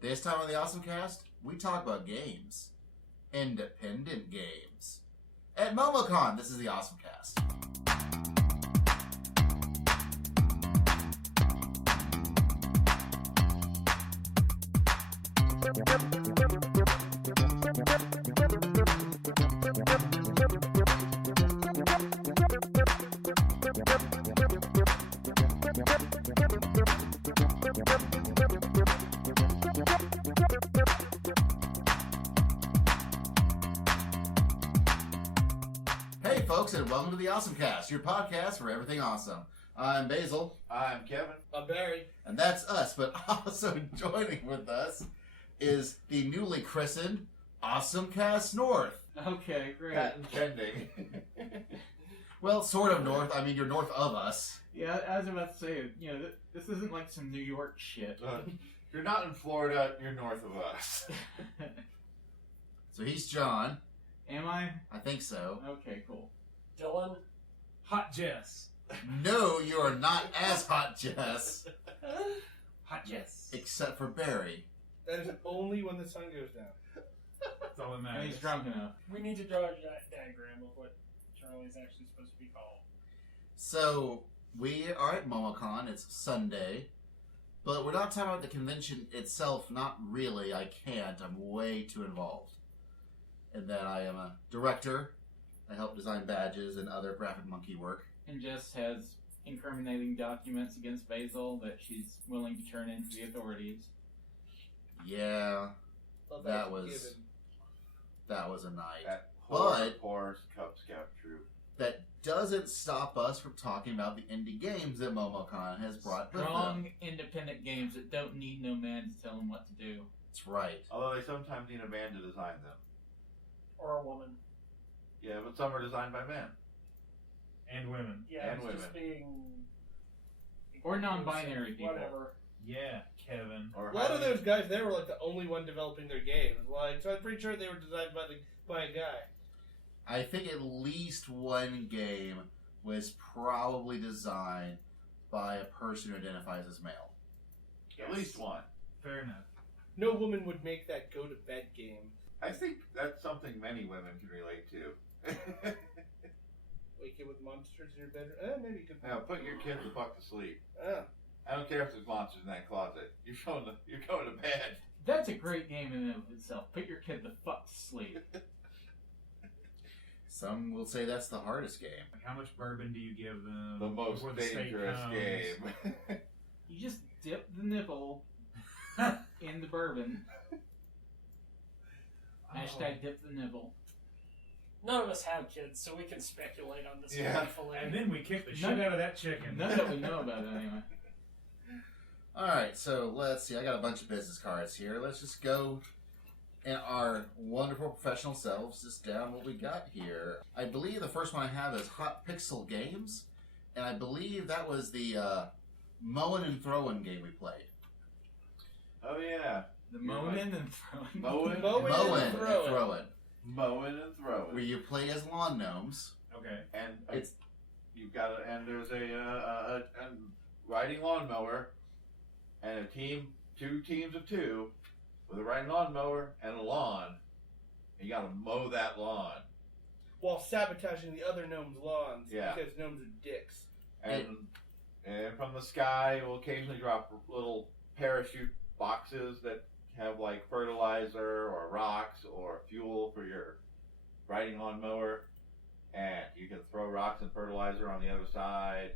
This time on the OSMcast, we talk about games. Independent games. At Momocon, this is the OSMcast. Hey folks, and welcome to the OSMcast, your podcast for everything awesome. I'm Basil. I'm Kevin. I'm Barry. And that's us, but also joining with us is the newly christened OSMcast North. Okay, great. Patent pending. Well, sort of north. I mean, you're north of us. Yeah, I was about to say, you know, this isn't like some New York shit. You're not in Florida, you're north of us. So he's John. Am I? I think so. Okay, cool. Dylan, Hot Jess. No, you are not as hot, Jess. Hot Jess. Except for Barry. That is only when the sun goes down. That's all that And matters. he's drunk enough. We need to draw a diagram of what Charlie's actually supposed to be called. So, we are at Momocon. It's Sunday. But we're not talking about the convention itself. Not really. I can't. I'm way too involved. And then I am a director. I help design badges and other graphic monkey work. And Jess has incriminating documents against Basil that she's willing to turn in to the authorities. Yeah, Well, that that's was given. that was a night. That But- poor Cub Scout troop. That doesn't stop us from talking about the indie games that Momocon has brought with them. Strong, independent games that don't need no man to tell them what to do. That's right. Although they sometimes need a man to design them. Or a woman. Yeah, but some are designed by men. And women. Yeah, And it's women. just being... Or non-binary people. Whatever. Yeah, Kevin. Or A lot of highly- those guys, they were like the only one developing their games. Like, so I'm pretty sure they were designed by a guy. I think at least one game was probably designed by a person who identifies as male. At least one. Fair enough. No woman would make that go to bed game. I think that's something many women can relate to. Waking with monsters in your bedroom. Maybe you could. Now, put your kid the fuck to sleep. Ah. I don't care if there's monsters in that closet. You're going to bed. That's a great game in and of itself. Put your kid the fuck to sleep. Some will say that's the hardest game. Like, how much bourbon do you give them? The most before the steak dangerous comes? game. You just dip the nipple in the bourbon. Hashtag dip the nipple. None of us have kids, so we can speculate on this Yeah. meaningfully. And then we kick the None- shit out of that chicken. None that we know about it anyway. Alright, so let's see. I got a bunch of business cards here. Let's just go in our wonderful professional selves just down what we got here. I believe the first one I have is Hot Pixel Games. And I believe that was the Mowin and Throwin game we played. Oh, yeah. The You're Mowin right. and Throwin. Mowin. Mowin. Mowin and Throwin. Throwin. Mowing and throwing. Where you play as lawn gnomes. Okay. And It's- you've got and there's a riding lawnmower and two teams of two with a riding lawnmower and a lawn. And you got to mow that lawn. While sabotaging the other gnomes' lawns. Yeah. Because gnomes are dicks. And from the sky, we'll occasionally drop little parachute boxes that have like fertilizer or rocks or fuel for your riding lawnmower, and you can throw rocks and fertilizer on the other side,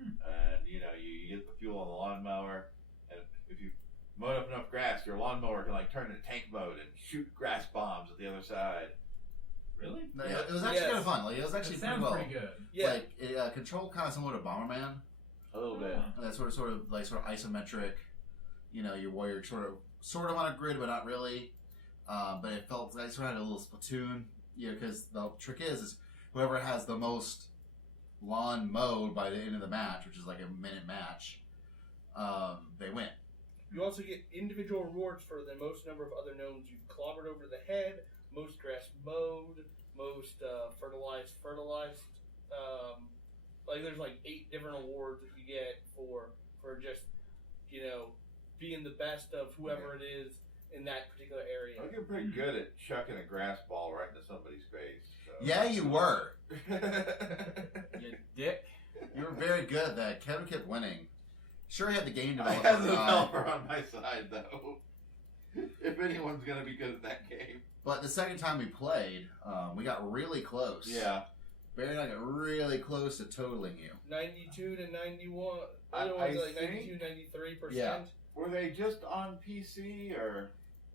and you get the fuel on the lawnmower, and if you mow up enough grass, your lawnmower can like turn into tank mode and shoot grass bombs at the other side. Really? No, Yeah. It was actually Yes. kind of fun. Like, it was That actually sounds pretty well. pretty good. Yeah. Like it controlled kind of similar to Bomberman. A little bit. Oh. And that sort of isometric. You know, your warrior sort of on a grid, but not really. But it felt like sort of had a little Splatoon. You know, because the trick is whoever has the most lawn mowed by the end of the match, which is like a minute match, they win. You also get individual rewards for the most number of other gnomes you've clobbered over the head, most grass mowed, most fertilized. Like there's like 8 different awards that you get for just being the best of whoever it is in that particular area. I get pretty good at chucking a grass ball right into somebody's face. So. Yeah, you were. You dick. You were very good at that. Kevin kept winning. Sure, he had the game I developer. have the developer on my side, though. If anyone's going to be good at that game. But the second time we played, we got really close. Yeah. Barry and I got really close to totaling you. 92 to 91. I Other ones like think- 92, 93%. Yeah. Were they just on PC, or...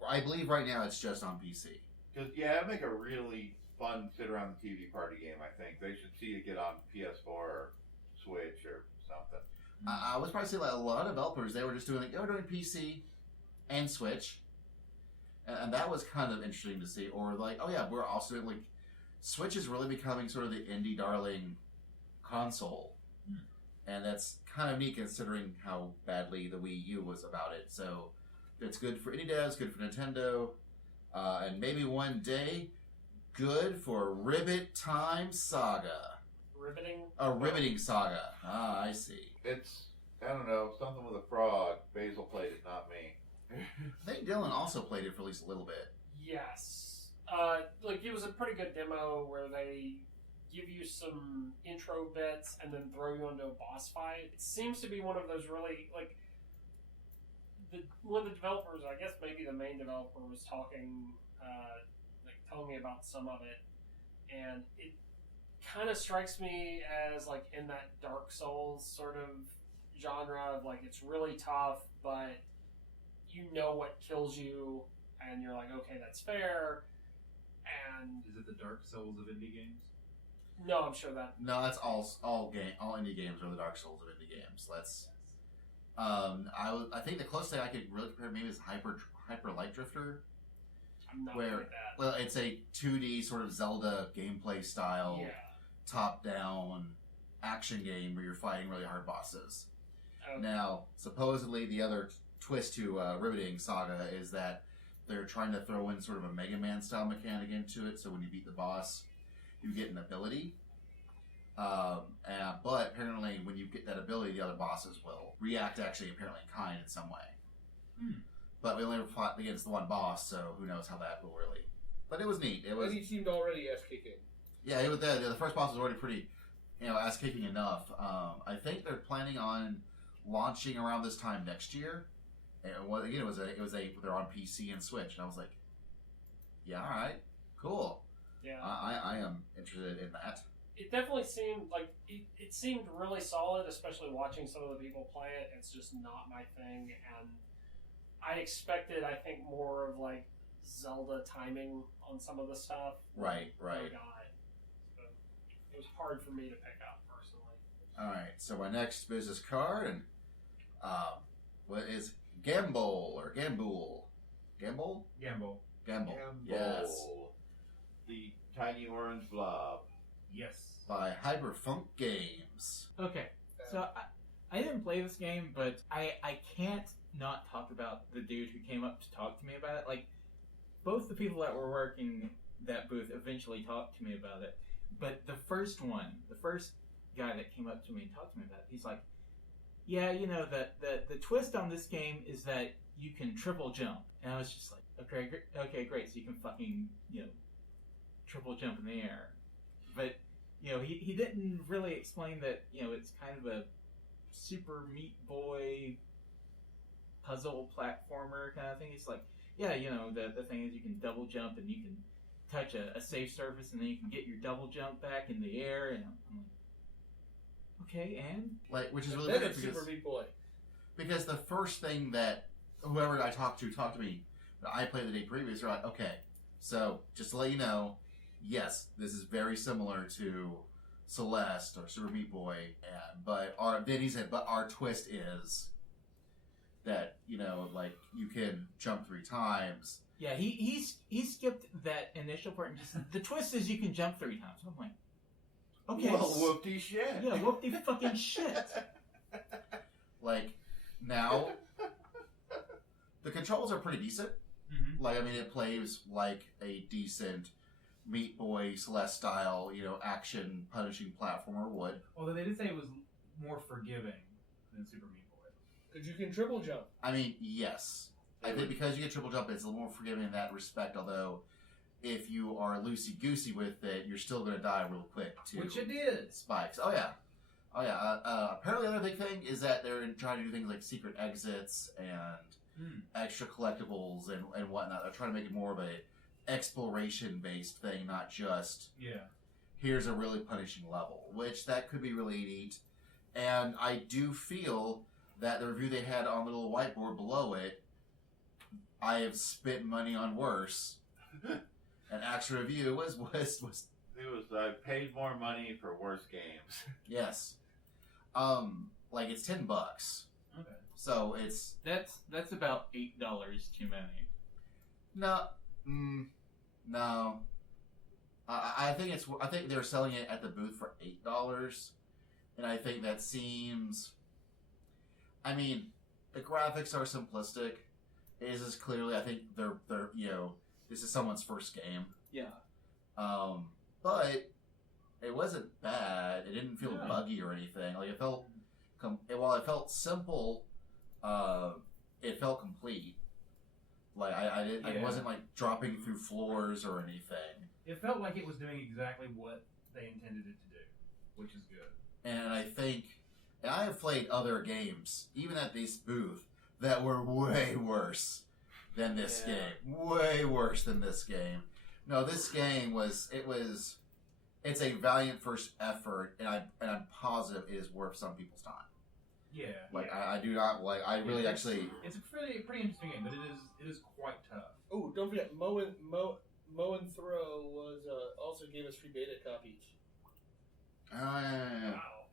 I believe right now it's just on PC. Because, yeah, it'd make a really fun sit-around-the-TV party game, I think. They should see it get on PS4 or Switch or something. I was probably saying like a lot of developers, they were just doing like, they were doing PC and Switch. And that was kind of interesting to see. Or like, oh yeah, we're also doing like, Switch is really becoming sort of the indie darling console. And that's kind of neat considering how badly the Wii U was about it. So it's good for indie devs, good for Nintendo, and maybe one day, good for Ribbiting Saga. Ribbiting? Ribbiting Saga. Ah, I see. It's, I don't know, something with a frog. Basil played it, not me. I think Dylan also played it for at least a little bit. Yes. Like, it was a pretty good demo where they give you some intro bits and then throw you into a boss fight. It seems to be one of those really, like, one of the developers, I guess maybe the main developer, was talking, like, telling me about some of it, and it kind of strikes me as, like, in that Dark Souls sort of genre of, like, it's really tough, but you know what kills you, and you're like, okay, that's fair, and... Is it the Dark Souls of indie games? No, I'm sure that... No, that's all indie games are the Dark Souls of indie games. That's I think the closest thing I could really compare maybe is Hyper Light Drifter. I'm not Where- good at that. Well, it's a 2D sort of Zelda gameplay style, Yeah. top-down action game where you're fighting really hard bosses. Okay. Now, supposedly the other twist to Ribbiting Saga is that they're trying to throw in sort of a Mega Man style mechanic into it, so when you beat the boss, you get an ability. But apparently when you get that ability, the other bosses will react actually apparently in kind in some way. But we only fought against the one boss, so who knows how that will really... But it was neat. It was... And he seemed already ass-kicking. Yeah, it was the first boss was already pretty, ass-kicking enough. I think they're planning on launching around this time next year. And again, they're on PC and Switch, and I was like, yeah, all right, cool. Yeah. I am interested in that. It definitely seemed like it seemed really solid, especially watching some of the people play it. It's just not my thing, and I expected, I think, more of like Zelda timing on some of the stuff. Right. I got. So it was hard for me to pick up personally. All right, so my next business card, and what is Gambol or Gambol? Gambol? Gambol. Gambol. Gambol. Yes. The tiny orange blob. Yes. By HyperFunk Games. Okay, so I didn't play this game, but I can't not talk about the dude who came up to talk to me about it. Like, both the people that were working that booth eventually talked to me about it, but the first guy that came up to me and talked to me about it, he's like, yeah, the twist on this game is that you can triple jump. And I was just like, okay, great, so you can fucking, triple jump in the air. But, he didn't really explain that, it's kind of a Super Meat Boy puzzle platformer kind of thing. He's like, yeah, the thing is you can double jump and you can touch a safe surface and then you can get your double jump back in the air. And I'm like, okay, and? Which is really Then weird it's Super Meat Boy. because the first thing that whoever I talked to me, that I played the day previous, they're like, okay, so just to let you know, yes, this is very similar to Celeste or Super Meat Boy, but then he said, but our twist is that, you can jump 3 times. Yeah, he skipped that initial part and just the twist is you can jump 3 times. I'm like, okay. Well, whoopty shit. Yeah, whoopty fucking shit. Now, the controls are pretty decent. Mm-hmm. It plays like a decent Meat Boy Celeste style, action punishing platformer would. Although they did say it was more forgiving than Super Meat Boy. Because you can triple jump. I mean, yes. I think because you get triple jump, it's a little more forgiving in that respect, although if you are loosey-goosey with it, you're still going to die real quick, too. Which it did. Spikes. Oh, yeah. Apparently the other big thing is that they're trying to do things like secret exits and extra collectibles and whatnot. They're trying to make it more of a exploration-based thing, not just here's a really punishing level, which that could be really neat. And I do feel that the review they had on the little whiteboard below it, I have spent money on worse. An actual review was It was I paid more money for worse games. yes. Like it's $10. Okay. So it's That's about $8 too many. no. I think they're selling it at the booth for $8, and I think that seems. I mean, the graphics are simplistic. It is clearly. I think they're this is someone's first game. Yeah. But it wasn't bad. It didn't feel buggy or anything. Like it felt, while it felt simple, it felt complete. Like I wasn't like dropping through floors or anything. It felt like it was doing exactly what they intended it to do, which is good. And I think, and I have played other games, even at this booth, that were way worse than this game. Way worse than this game. No, this game it's a valiant first effort, and I'm positive it is worth some people's time. Yeah. Like I do not like. I really actually. It's a pretty interesting game, but it is quite tough. Oh, don't forget, Mowin Throw was also gave us free beta copies Yeah. Wow.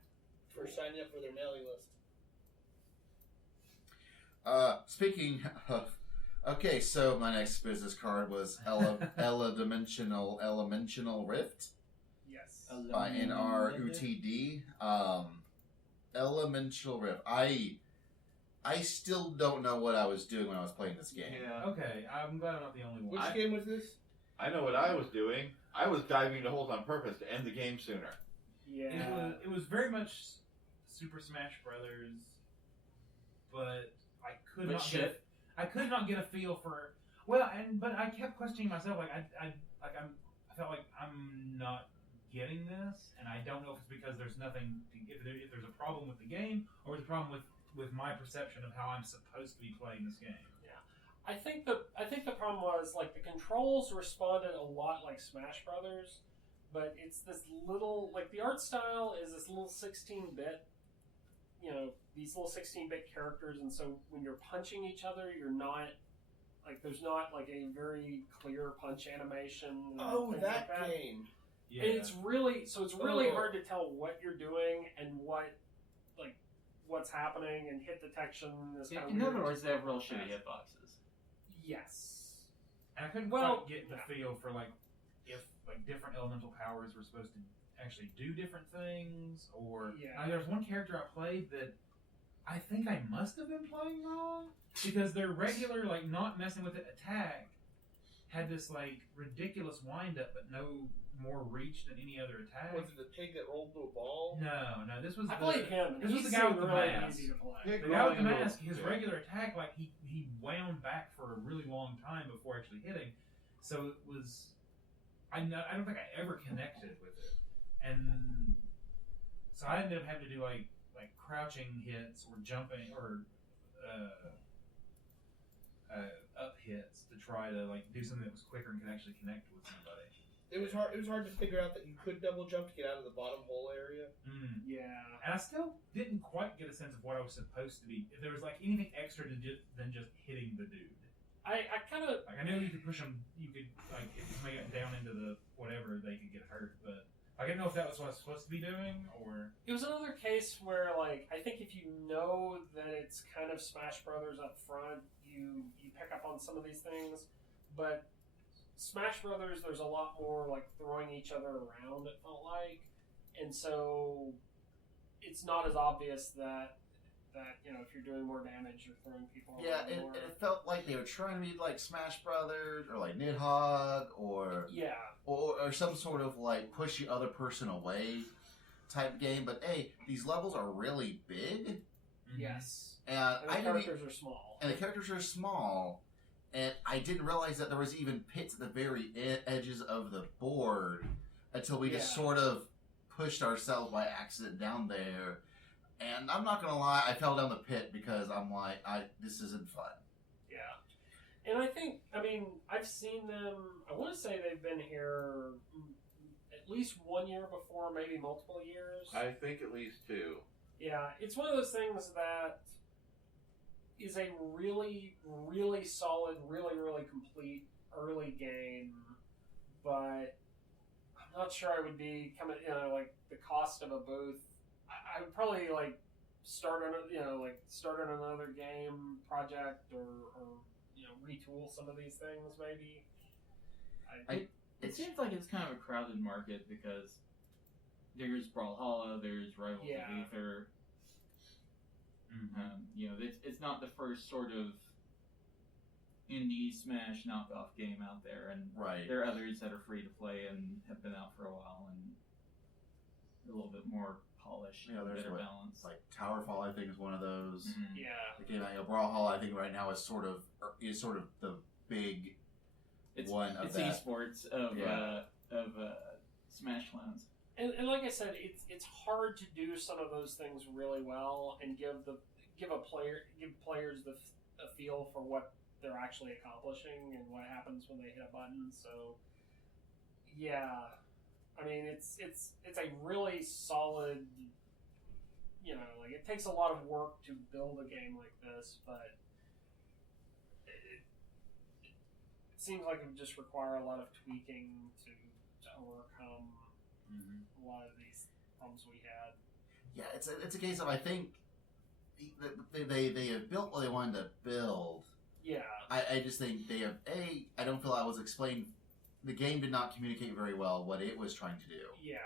for signing up for their mailing list. Speaking of, okay, so my next business card was Elemensional Rift Yes. by NRUTD. Elemental Rift. I still don't know what I was doing when I was playing this game. Yeah. Okay, I'm glad I'm not the only one. Which game was this? I know what I was doing. I was diving into holes on purpose to end the game sooner. Yeah. It was very much Super Smash Brothers, but I could not get a feel for. But I kept questioning myself. Like I felt like I'm not getting this, and I don't know if it's because there's nothing. If there's a problem with the game, or it's a problem with my perception of how I'm supposed to be playing this game. I think the problem was like the controls responded a lot like Smash Brothers, but it's this little like the art style is this little 16-bit, these little 16-bit characters, and so when you're punching each other, you're not like there's not like a very clear punch animation. Oh, things that like game. Yeah. And it's really hard to tell what you're doing and what's happening, and hit detection is kind of In weird. other words, they have real shitty hitboxes. Yes. And I couldn't Well, quite get the feel for if different elemental powers were supposed to actually do different things, or there was one character I played that I think I must have been playing wrong because their regular not messing with it attack had this ridiculous wind up, but no more reach than any other attack. Was it the pig that rolled into a ball? No, this was I played him. This was He the guy with seemed the really mask. easy to play. Pig The guy with the rolling into a- mask, his regular attack, he wound back for a really long time before actually hitting. So it was, I don't think I ever connected with it, and so I ended up having to do like crouching hits or jumping or up hits to try to do something that was quicker and could actually connect with somebody. It was hard. It was hard to figure out that you could double jump to get out of the bottom hole area. Yeah. And I still didn't quite get a sense of what I was supposed to be. If there was anything extra than just hitting the dude. I kind of I knew you could push them. You could if you make it down into the whatever, they could get hurt. But I didn't know if that was what I was supposed to be doing or. it was another case where I think if you know that it's kind of Smash Brothers up front, you pick up on some of these things, but Smash Brothers, there's a lot more throwing each other around, it felt like, and so it's not as obvious that if you're doing more damage, you're throwing people around more. It felt like they were trying to be like Smash Brothers or like Nidhogg or some sort of push the other person away type game. But hey, these levels are really big, Yes. And And the I didn't. characters are small. And the characters are small, and I didn't realize that there was even pits at the very edges of the board until we just Yeah. sort of pushed ourselves by accident down there. And I'm not gonna lie, I fell down the pit because I'm like, this isn't fun. Yeah. And I think, I've seen them, I want to say they've been here at least 1 year before, maybe multiple years. I think at least 2. Yeah, it's one of those things that is a really, really solid, really, really complete early game, but I'm not sure I would be coming, like the cost of a booth. I would probably start on, start on another game project or retool some of these things maybe. It seems like it's kind of a crowded market because there's Brawlhalla, there's Rivals Yeah. of Aether. It's not the first sort of indie Smash knockoff game out there, and Right. there are others that are free to play and have been out for a while and a little bit more polished, Yeah, there's better what- balanced. It's like Towerfall, I think, is one of those. Mhm. Yeah. The game, Brawlhalla, I think right now is sort of the big It's one of it's that. esports of Yeah. Smash clones. And like I said, it's hard to do some of those things really well and give players a feel for what they're actually accomplishing and what happens when they hit a button. So yeah, it's a really solid. It takes a lot of work to build a game like this, but it seems like it would just require a lot of tweaking to overcome a lot of these problems we had. Yeah, it's a case of, I think they have built what they wanted to build. Yeah. I just think they have I don't feel I was explained. The game did not communicate very well what it was trying to do, Yeah.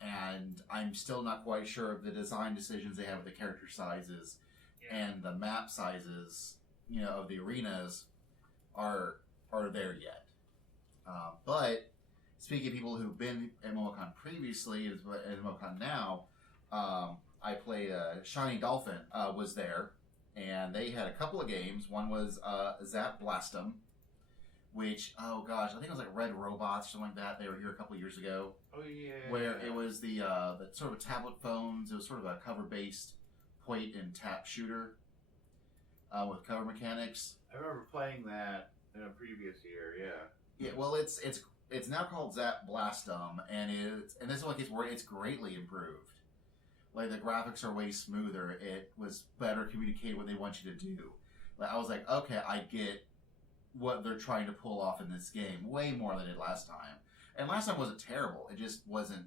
and I'm still not quite sure of the design decisions they have with the character sizes Yeah. and the map sizes, of the arenas are there yet. But speaking of people who've been at Momocon previously and at Momocon now, I played Shiny Dolphin was there, and they had a couple of games. One was Zap Blastum, which, oh gosh, I think it was like Red Robots, something like that. They were here a couple of years ago, Oh yeah. where it was the sort of tablet phones. It was sort of a cover-based point and tap shooter with cover mechanics. I remember playing that in a previous year. Yeah. Yeah, well, it's now called Zap Blastum, and this is one case where it's greatly improved. Like, the graphics are way smoother. It was better communicated what they want you to do. Like, I was like, okay, I get what they're trying to pull off in this game way more than they did last time. And last time wasn't terrible. It just wasn't,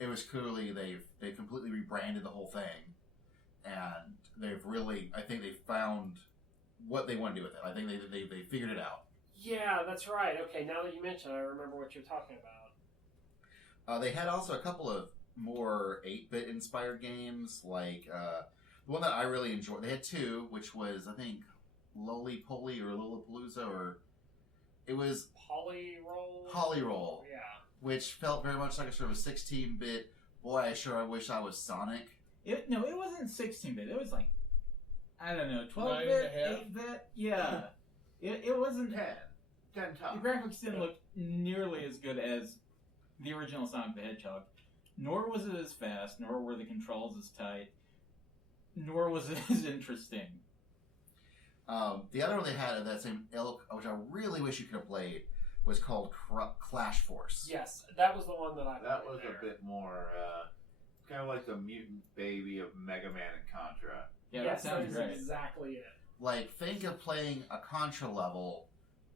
it was clearly they've completely rebranded the whole thing, and I think they found what they want to do with it. I think they figured it out. Yeah, that's right. Okay, now that you mention it, I remember what you're talking about. They had also a couple of more 8-bit inspired games, like the one that I really enjoyed. They had two, which was, I think, Loly Poly or Lollapalooza, or it was PolyRoll. Yeah, which felt very much like a sort of a 16-bit. Boy, I wish I was Sonic. It wasn't 16-bit. It was like, I don't know, 12-bit, 9.5. 8-bit. Yeah, it wasn't. 10 top. The graphics didn't look nearly as good as the original Sonic the Hedgehog. Nor was it as fast, nor were the controls as tight, nor was it as interesting. The other one they had of that same ilk, which I really wish you could have played, was called Clash Force. Yes, that was the one that I That played was there. a bit more, kind of like the mutant baby of Mega Man and Contra. Yeah, Yes, that sounds is great. exactly it. Like, think of playing a Contra level,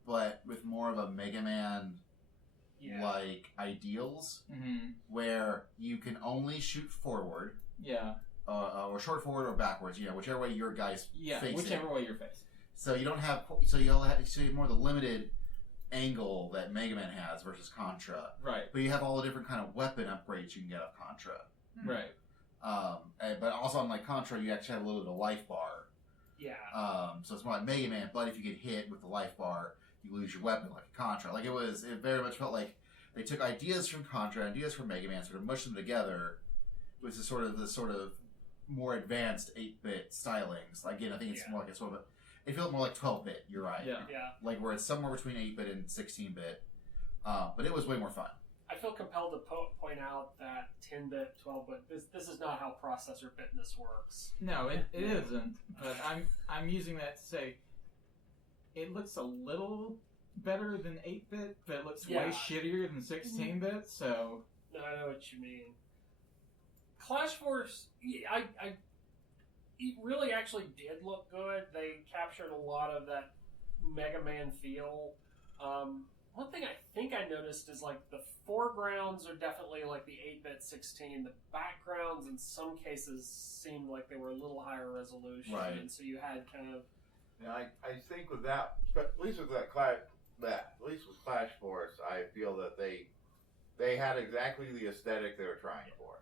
but with more of a Mega Man Yeah. like ideals, Mm-hmm. where you can only shoot forward, Yeah. or short forward or backwards, whichever way your guys Yeah, face whichever it. way you're facing. So you don't have, so you have more of the limited angle that Mega Man has versus Contra, Right, but you have all the different kind of weapon upgrades you can get off Contra. right. But also unlike Contra, you actually have a little bit of life bar. Yeah. So it's more like Mega Man, but if you get hit with the life bar, you lose your weapon like a Contra. Like it very much felt like they took ideas from Contra, ideas from Mega Man, sort of mushed them together with this sort of more advanced 8-bit stylings. Again, I think it's Yeah. more like a sort of it feels more like 12-bit. You're right. Yeah. Yeah. Like where it's somewhere between 8-bit and 16-bit. But it was way more fun. I feel compelled to point out that 10-bit, 12-bit. This is not how processor bitness works. No, it isn't. But I'm using that to say it looks a little better than 8-bit, but it looks way Yeah. shittier than 16-bit. So No, I know what you mean. Clash Force, it really actually did look good. They captured a lot of that Mega Man feel. One thing I think I noticed is like the foregrounds are definitely like the 8-bit 16. The backgrounds in some cases seemed like they were a little higher resolution, Right. and so you had kind of I think with that, at least with Clash Force, I feel that they had exactly the aesthetic they were trying for.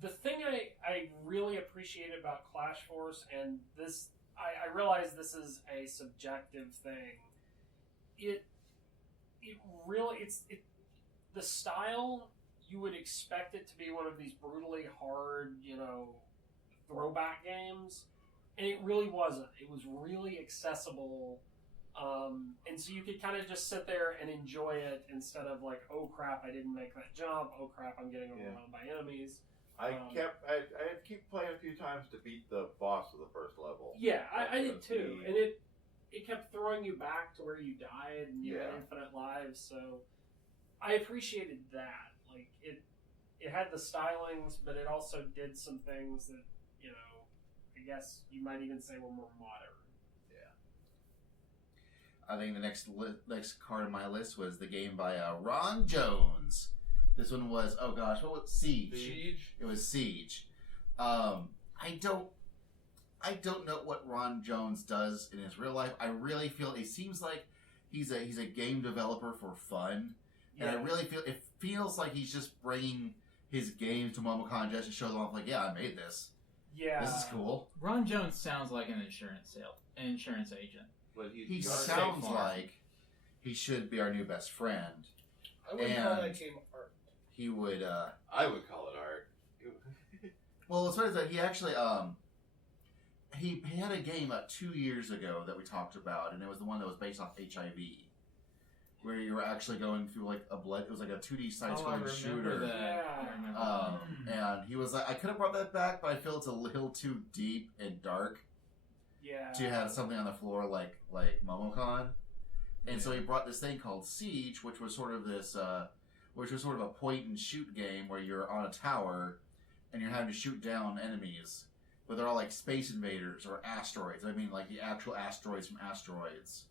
the thing I really appreciated about Clash Force, and this I realize this is a subjective thing. It really it's the style you would expect it to be one of these brutally hard, throwback games, and it really wasn't. It was really accessible, and so you could kind of just sit there and enjoy it instead of like, oh crap, I didn't make that jump. Oh crap, I'm getting overwhelmed by enemies. I keep playing a few times to beat the boss of the first level. Yeah, I did That's too, the- and it kept throwing you back to where you died, and you had Yeah. infinite lives. So I appreciated that. Like it had the stylings, but it also did some things that I guess you might even say were more modern. I think the next card on my list was the game by Ron Jones. This one was what was Siege? Siege. It was Siege. I don't know what Ron Jones does in his real life. I really feel it seems like he's a game developer for fun, and I really feel it feels like he's just bringing his games to Momocon just to show them off. Like, yeah, I made this. Yeah, This is cool. Ron Jones sounds like an insurance agent. But He you're sounds Farm. like he should be our new best friend. I wouldn't call And- that game art. He would. I would call it art. Well, what's funny is that he actually he had a game 2 years ago that we talked about, and it was the one that was based off HIV, where you were actually going through like a blood. It was like a 2D I side-scrolling remember shooter. that. Yeah. I remember that. And he was like, I could have brought that back, but I feel it's a little too deep and dark yeah. to have something on the floor like Momocon. And so he brought this thing called Siege, which was sort of this, which was sort of a point and shoot game where you're on a tower and you're having to shoot down enemies, but they're all like space invaders or asteroids. I mean, like the actual asteroids from asteroids,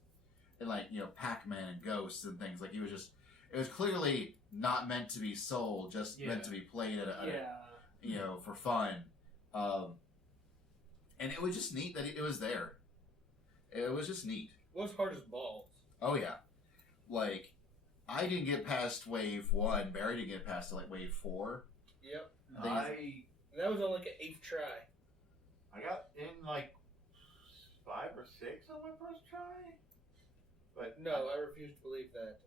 and like Pac-Man and ghosts and things. Like it was clearly not meant to be sold, just meant to be played at a for fun. And it was just neat that it was there. It was just neat. It was hard as balls. Oh yeah, like I didn't get past wave 1. Barry didn't get past like wave 4. Yep. I And that was on like an 8th try. got in like 5 or 6 on my first try, but No, I refuse to believe that.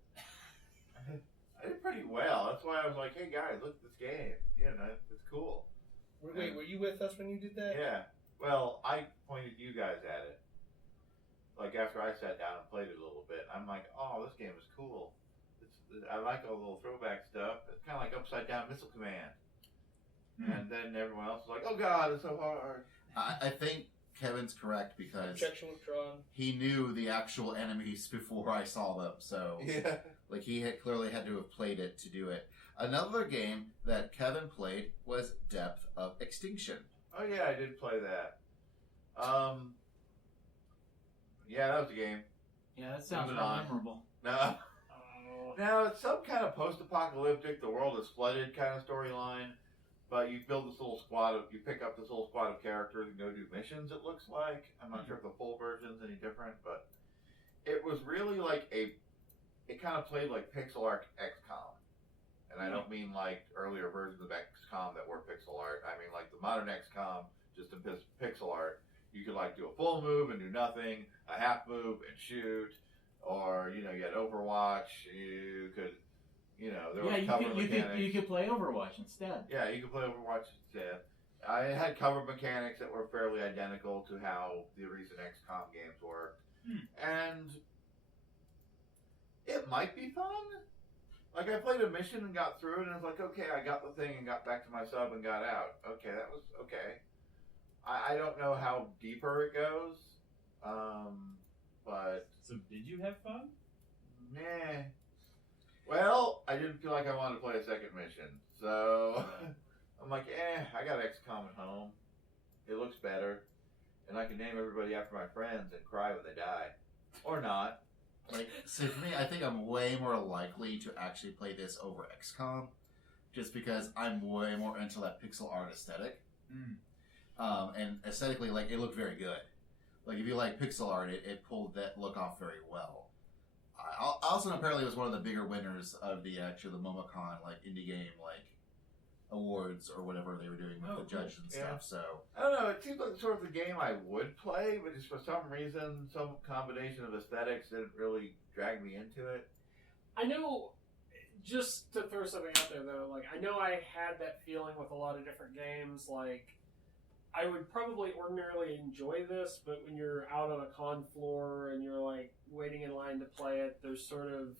I did pretty well. That's why I was like, "Hey guys, look at this game. It's cool." Wait, were you with us when you did that? Yeah. Well, I pointed you guys at it. Like after I sat down and played it a little bit, I'm like, "Oh, this game is cool. I like all the little throwback stuff. It's kind of like Upside Down Missile Command." And then everyone else was like, "Oh God, it's so hard." I think Kevin's correct because Objection withdrawn. he knew the actual enemies before I saw them. So Yeah. like he had clearly had to have played it to do it. Another game that Kevin played was Depth of Extinction. Oh yeah, I did play that. Yeah, that was the game. Yeah, that sounds Moving on. memorable. No. Oh. Now, it's some kind of post-apocalyptic, the world is flooded kind of storyline, but you build this little you pick up this little squad of characters and go do missions, it looks like. I'm not sure if the full version's any different, but it was really like it kind of played like pixel art XCOM. And I don't mean like earlier versions of XCOM that were pixel art. I mean like the modern XCOM, just in pixel art. You could like do a full move and do nothing, a half move and shoot, or you had Overwatch. You could, there was cover mechanics. You could play Overwatch instead. Yeah, you could play Overwatch instead. I had cover mechanics that were fairly identical to how the recent XCOM games were. And it might be fun. Like, I played a mission and got through it, and I was like, okay, I got the thing and got back to my sub and got out. Okay, that was okay. I don't know how deeper it goes, but... So did you have fun? Meh. Well, I didn't feel like I wanted to play a second mission, so I'm like, I got XCOM at home. It looks better, and I can name everybody after my friends and cry when they die. Or not. Like, so for me, I think I'm way more likely to actually play this over XCOM, just because I'm way more into that pixel art aesthetic. And aesthetically, like, it looked very good. Like, if you like pixel art, it pulled that look off very well. I also apparently was one of the bigger winners of the Momocon, like, indie game, like, awards or whatever they were doing with the judge and stuff. So I don't know. It seems like sort of the game I would play, but just for some reason, some combination of aesthetics didn't really drag me into it. I know, just to throw something out there though, like I know I had that feeling with a lot of different games. Like I would probably ordinarily enjoy this, but when you're out on a con floor and you're like waiting in line to play it, there's sort of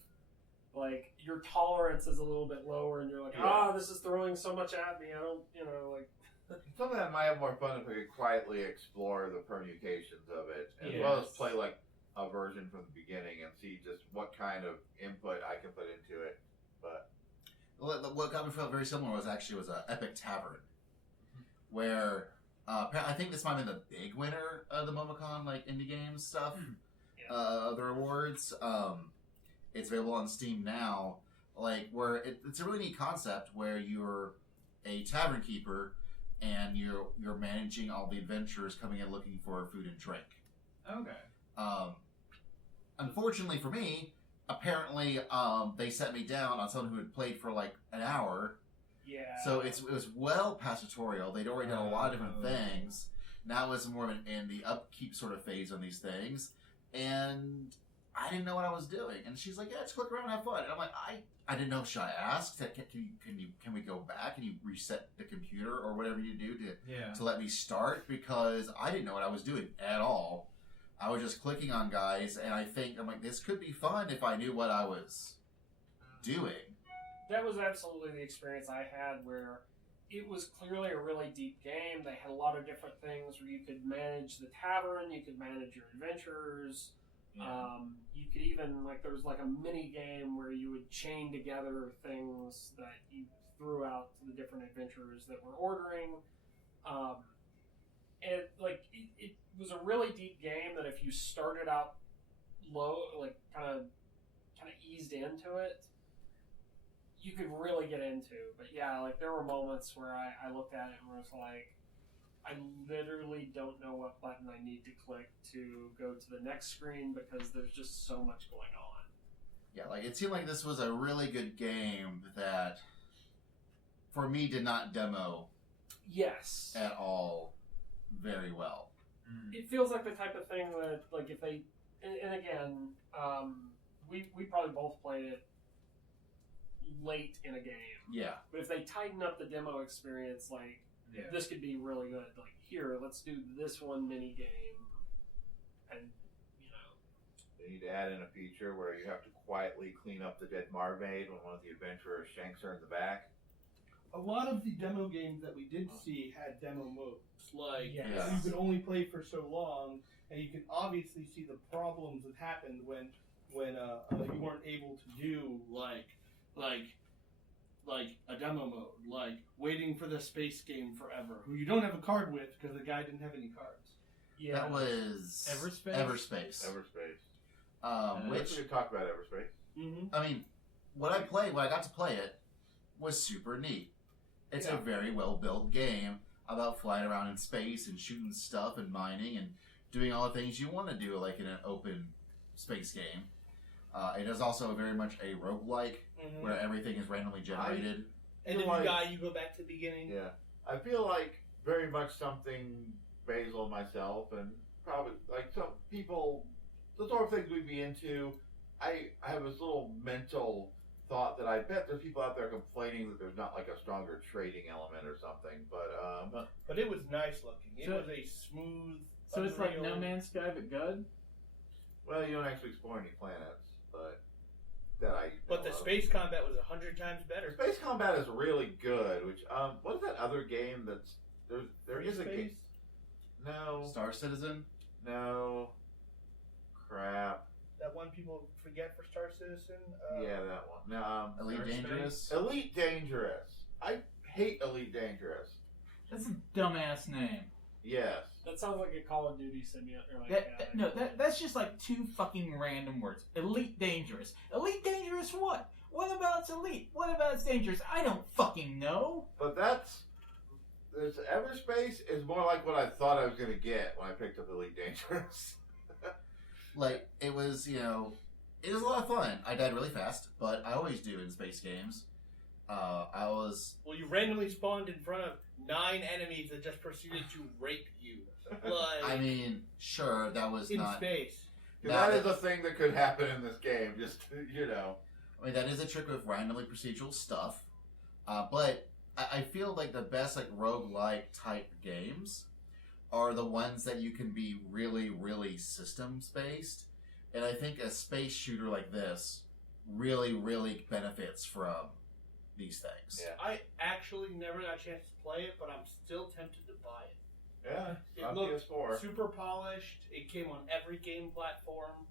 like your tolerance is a little bit lower, and you're like, this is throwing so much at me. I don't, like. Something that might have more fun if we could quietly explore the permutations of it, as well as play like a version from the beginning and see just what kind of input I can put into it. But what got me felt very similar was Epic Tavern, where I think this might have been the big winner of the Momocon like indie games stuff, the awards. It's available on Steam now, like where it's a really neat concept where you're a tavern keeper and you're managing all the adventurers coming in looking for food and drink. Okay. Unfortunately for me, apparently they set me down on someone who had played for like an hour. Yeah. So it was well past tutorial. They'd already done a lot of different things. Now it's more in the upkeep sort of phase on these things, and I didn't know what I was doing. And she's like, "Yeah, just click around and have fun." And I'm like, I didn't know. Should I ask? Can we go back? Can you reset the computer or whatever you do to let me start? Because I didn't know what I was doing at all. I was just clicking on guys, and I'm like, this could be fun if I knew what I was doing. That was absolutely the experience I had, where it was clearly a really deep game. They had a lot of different things where you could manage the tavern, you could manage your adventurers. You could even, like, there was like a mini game where you would chain together things that you threw out to the different adventurers that were ordering. And like it was a really deep game that if you started out low, like kind of eased into it, you could really get into. But yeah, like there were moments where I looked at it and was like, I literally don't know what button I need to click to go to the next screen because there's just so much going on. Yeah, like it seemed like this was a really good game that, for me, did not demo at all very well. It feels like the type of thing that, like, if they, and again, we probably both played it late in a game. Yeah. But if they tighten up the demo experience, like, this could be really good. Like, here, let's do this one mini game, and they need to add in a feature where you have to quietly clean up the dead marmaid when one of the adventurers shanks her in the back. A lot of the demo games that we did see had demo modes. Like, Yes. you could only play for so long, and you can obviously see the problems that happened when you weren't able to do like a demo mode, like waiting for the space game forever, who you don't have a card with because the guy didn't have any cards. yeah. That was Everspace? Everspace. Which we could talk about Everspace. Mm-hmm. I mean, when I got to play it, was super neat. It's a very well built game about flying around in space and shooting stuff and mining and doing all the things you want to do, like in an open space game. It is also very much a roguelike, where everything is randomly generated. And if you die, you go back to the beginning. Yeah. I feel like very much something Basil and myself, and probably like some people, the sort of things we'd be into. I have this little mental thought that I bet there's people out there complaining that there's not like a stronger trading element or something, But it was nice looking. It So- was a smooth. So it's like unreal- No Man's Sky but good? well, you don't actually explore any planets, but that I. But the know of. space combat was 100 times better. Space combat is really good. Which what's that other game that's there is a game? Space? No, Star Citizen. no, crap. That one people forget for Star Citizen. Yeah, that one. No, Elite Star Dangerous. Elite Dangerous. I hate Elite Dangerous. That's a dumbass name. Yes. That sounds like a Call of Duty simulator. That's just like two fucking random words. Elite Dangerous. Elite Dangerous what? What about it's elite? What about it's dangerous? I don't fucking know. But this Everspace is more like what I thought I was going to get when I picked up Elite Dangerous. Like, it was, it was a lot of fun. I died really fast, but I always do in space games. Well, you randomly spawned in front of 9 enemies that just proceeded to rape you. Like, I mean, sure, that was in not... space. That is a thing that could happen in this game. Just, I mean, that is a trick with randomly procedural stuff. But I feel like the best, like, roguelike type games are the ones that you can be really, really systems-based. And I think a space shooter like this really, really benefits from these things. Yeah. I actually never got a chance to play it, but I'm still tempted to buy it. Yeah, It on looked PS4. super polished. It came on every game platform.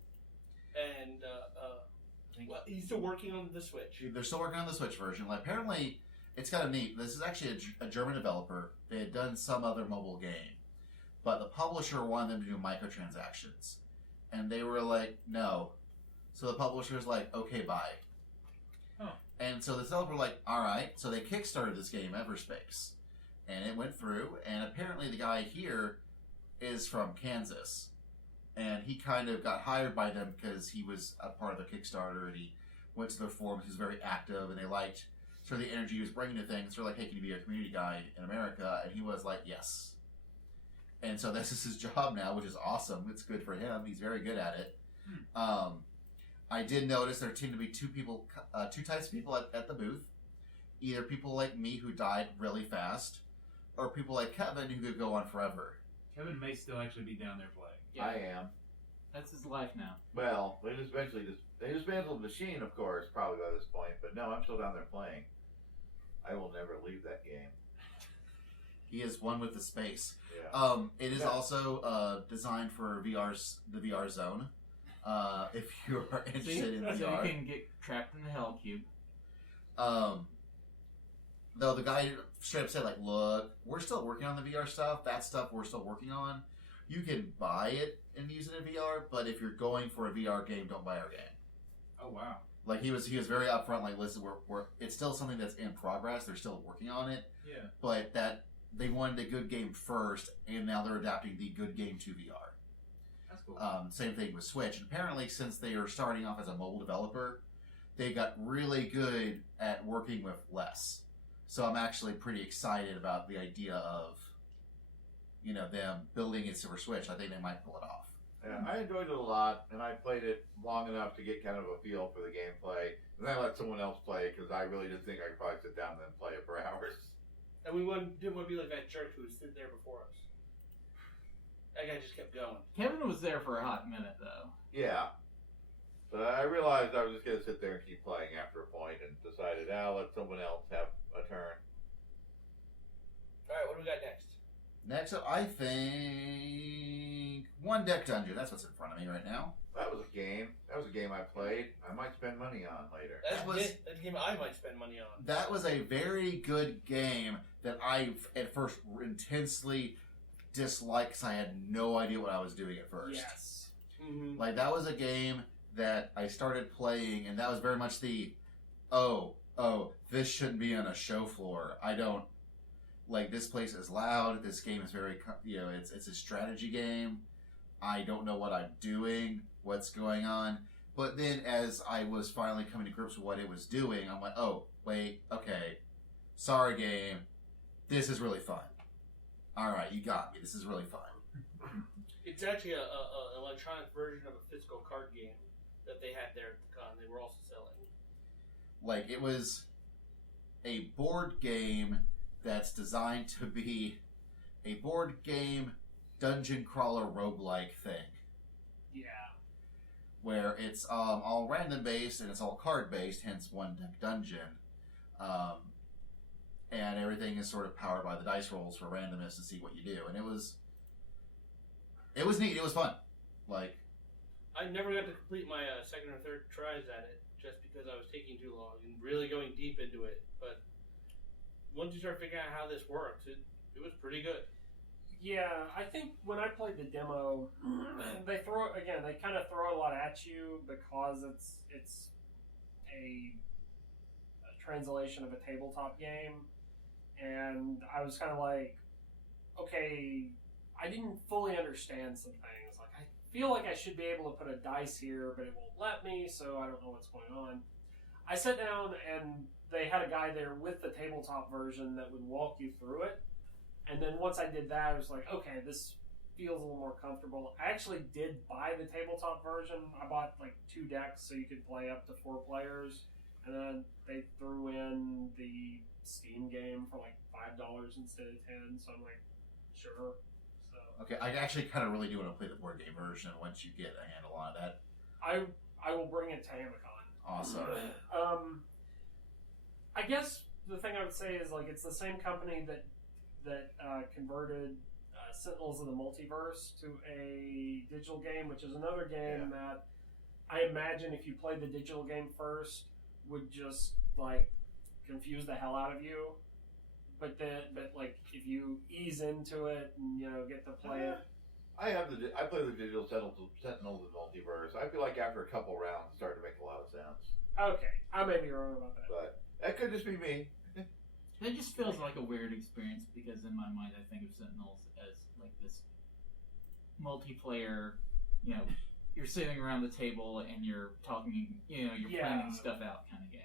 And well, he's still working on the Switch. They're still working on the Switch version. Like, apparently, it's kind of neat. This is actually a German developer. They had done some other mobile game, but the publisher wanted them to do microtransactions, and they were like, no. So the publisher's like, okay, bye. Huh. And so the developer like, all right. So they kickstarted this game, Everspace, and it went through. And apparently, the guy here is from Kansas, and he kind of got hired by them because he was a part of the Kickstarter, and he went to their forums. He was very active, and they liked sort of the energy he was bringing to things. They're like, hey, can you be a community guy in America? And he was like, yes. And so this is his job now, which is awesome. It's good for him. He's very good at it. I did notice there seemed to be two types of people at the booth. Either people like me who died really fast, or people like Kevin who could go on forever. Kevin may still actually be down there playing. Yeah. I am. That's his life now. Well, they dismantled the machine, of course, probably by this point. But no, I'm still down there playing. I will never leave that game. He is one with the space. Yeah. It is Yeah. also designed for the VR zone. If you're interested in So VR. you can get trapped in the Hell Cube. Though the guy straight up said, like, look, we're still working on the VR stuff. That stuff we're still working on. You can buy it and use it in VR, but if you're going for a VR game, don't buy our game. Oh wow. Like, he was very upfront, like, listen, we're it's still something that's in progress. They're still working on it. Yeah. But that they wanted a good game first, and now they're adapting the good game to VR. That's cool. Same thing with Switch. And apparently, since they are starting off as a mobile developer, they got really good at working with less. So I'm actually pretty excited about the idea of, them building it for Switch. I think they might pull it off. Yeah, I enjoyed it a lot, and I played it long enough to get kind of a feel for the gameplay. And then I let someone else play because I really did think I could probably sit down and play it for hours. And we didn't want to be like that jerk who was sitting there before us. That guy just kept going. Kevin was there for a hot minute, though. Yeah. But I realized I was just going to sit there and keep playing after a point and decided, I'll let someone else have a turn. Alright, what do we got next? Next up, I think One Deck Dungeon. That's what's in front of me right now. That was a game. That was a game I played. I might spend money on later. That's was- a game I might spend money on. That was a very good game that I at first intensely disliked because I had no idea what I was doing at first. Yes. Mm-hmm. Like, that was a game that I started playing, and that was very much the, this shouldn't be on a show floor. I don't, like, this place is loud, this game is very, it's a strategy game. I don't know what I'm doing, what's going on. But then as I was finally coming to grips with what it was doing, I'm like, oh, wait, okay, sorry game, this is really fun. Alright, you got me, this is really fun. It's actually an electronic version of a physical card game that they had there at the con. They were also selling. like, it was a board game that's designed to be a board game dungeon crawler roguelike thing. Yeah. Where it's all random based and it's all card based, hence one deck dungeon. And everything is sort of powered by the dice rolls for randomness to see what you do. And it was neat. It was fun. Like, I never got to complete my second or third tries at it just because I was taking too long and really going deep into it. But once you start figuring out how this works, it was pretty good. Yeah, I think when I played the demo, they kind of throw a lot at you because it's a translation of a tabletop game, and I was kind of like, okay, I didn't fully understand some things. Like, I feel like I should be able to put a dice here, but it won't let me, so I don't know what's going on. I sat down and they had a guy there with the tabletop version that would walk you through it. And then once I did that, I was like, okay, this feels a little more comfortable. I actually did buy the tabletop version. I bought like 2 decks so you could play up to 4 players. And then they threw in the Steam game for like $5 instead of $10. So I'm like, sure. So okay, I actually kind of really do want to play the board game version once you get a handle on that. I will bring it to Hamicon. Awesome. I guess the thing I would say is, like, it's the same company that converted Sentinels of the Multiverse to a digital game, which is another game that I imagine if you played the digital game first would just like confuse the hell out of you. But like if you ease into it and get to play it. I play the digital Sentinels of the Multiverse. I feel like after a couple rounds, it started to make a lot of sense. Okay, I may be wrong about that. But that could just be me. It just feels like a weird experience because in my mind I think of Sentinels as like this multiplayer, you're sitting around the table and you're talking, you're planning stuff out kind of game.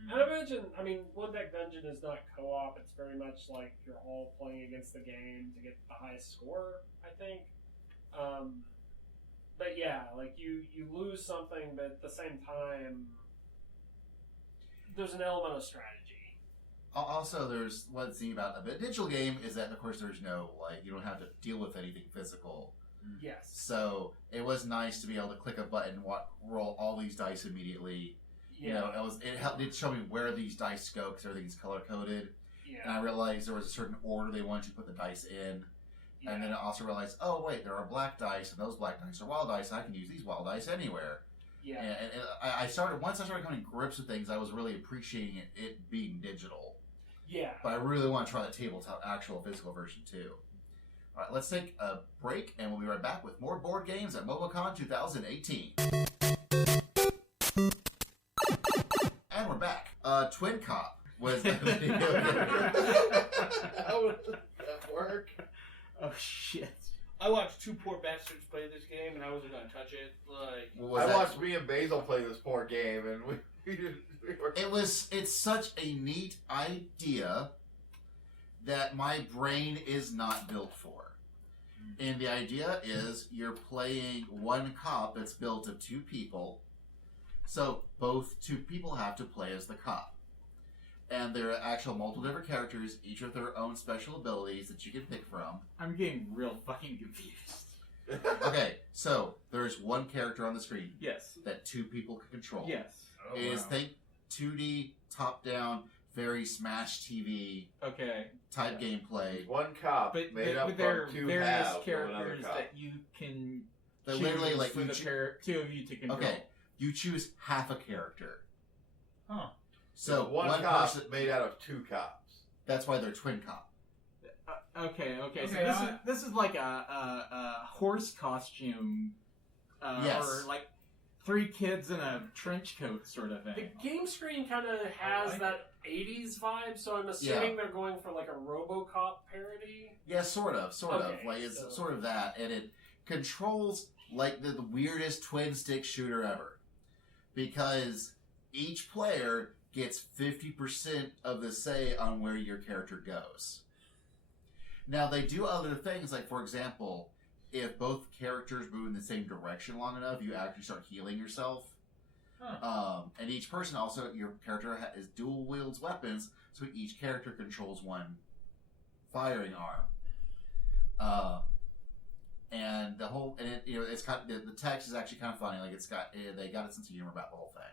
And I imagine, One Deck Dungeon is not co-op, it's very much like you're all playing against the game to get the highest score, I think. But yeah, like you lose something, but at the same time, there's an element of strategy. Also, there's what's neat about a digital game is that, of course, there's no, you don't have to deal with anything physical. Yes. So it was nice to be able to click a button and roll all these dice immediately. Yeah. It did show me where these dice go because everything's color coded. Yeah. And I realized there was a certain order they wanted you to put the dice in. Yeah. And then I also realized, oh wait, there are black dice, and those black dice are wild dice. I can use these wild dice anywhere. Yeah. And once I started coming to grips with things, I was really appreciating it being digital. Yeah. But I really want to try the tabletop actual physical version too. All right, let's take a break, and we'll be right back with more board games at Momocon 2018. And we're back. Twin Cop was the video game. How would that work? Oh shit! I watched 2 poor bastards play this game, and I wasn't going to touch it. I watched me and Basil play this poor game, and we were... It's such a neat idea that my brain is not built for. And the idea is you're playing one cop that's built of 2 people. So both 2 people have to play as the cop. And there are actual multiple different characters, each with their own special abilities that you can pick from. I'm getting real fucking confused. Okay, so there's one character on the screen. Yes. That 2 people can control. Yes. It is, think 2D, top-down, very Smash TV type gameplay. One cop made up there from 2 various halves characters of cop. that you can They're choose literally like for the 2 of you to control. Okay, you choose half a character. Huh. So one cop made out of 2 cops. That's why they're twin cop. Okay. So this is like a horse costume, Yes. or like 3 kids in a trench coat sort of thing. The game screen kind of has that 80s vibe, so I'm assuming they're going for like a RoboCop parody. Yeah, sort of. Okay, Like it's so- sort of that, and it controls like the weirdest twin stick shooter ever, because each player gets 50% of the say on where your character goes. Now they do other things, like for example, if both characters move in the same direction long enough, you actually start healing yourself. And each person also, your character is dual wields weapons, so each character controls one firing arm. And the whole, and it, it's kind of, the text is actually kind of funny. Like they got a sense of humor about the whole thing.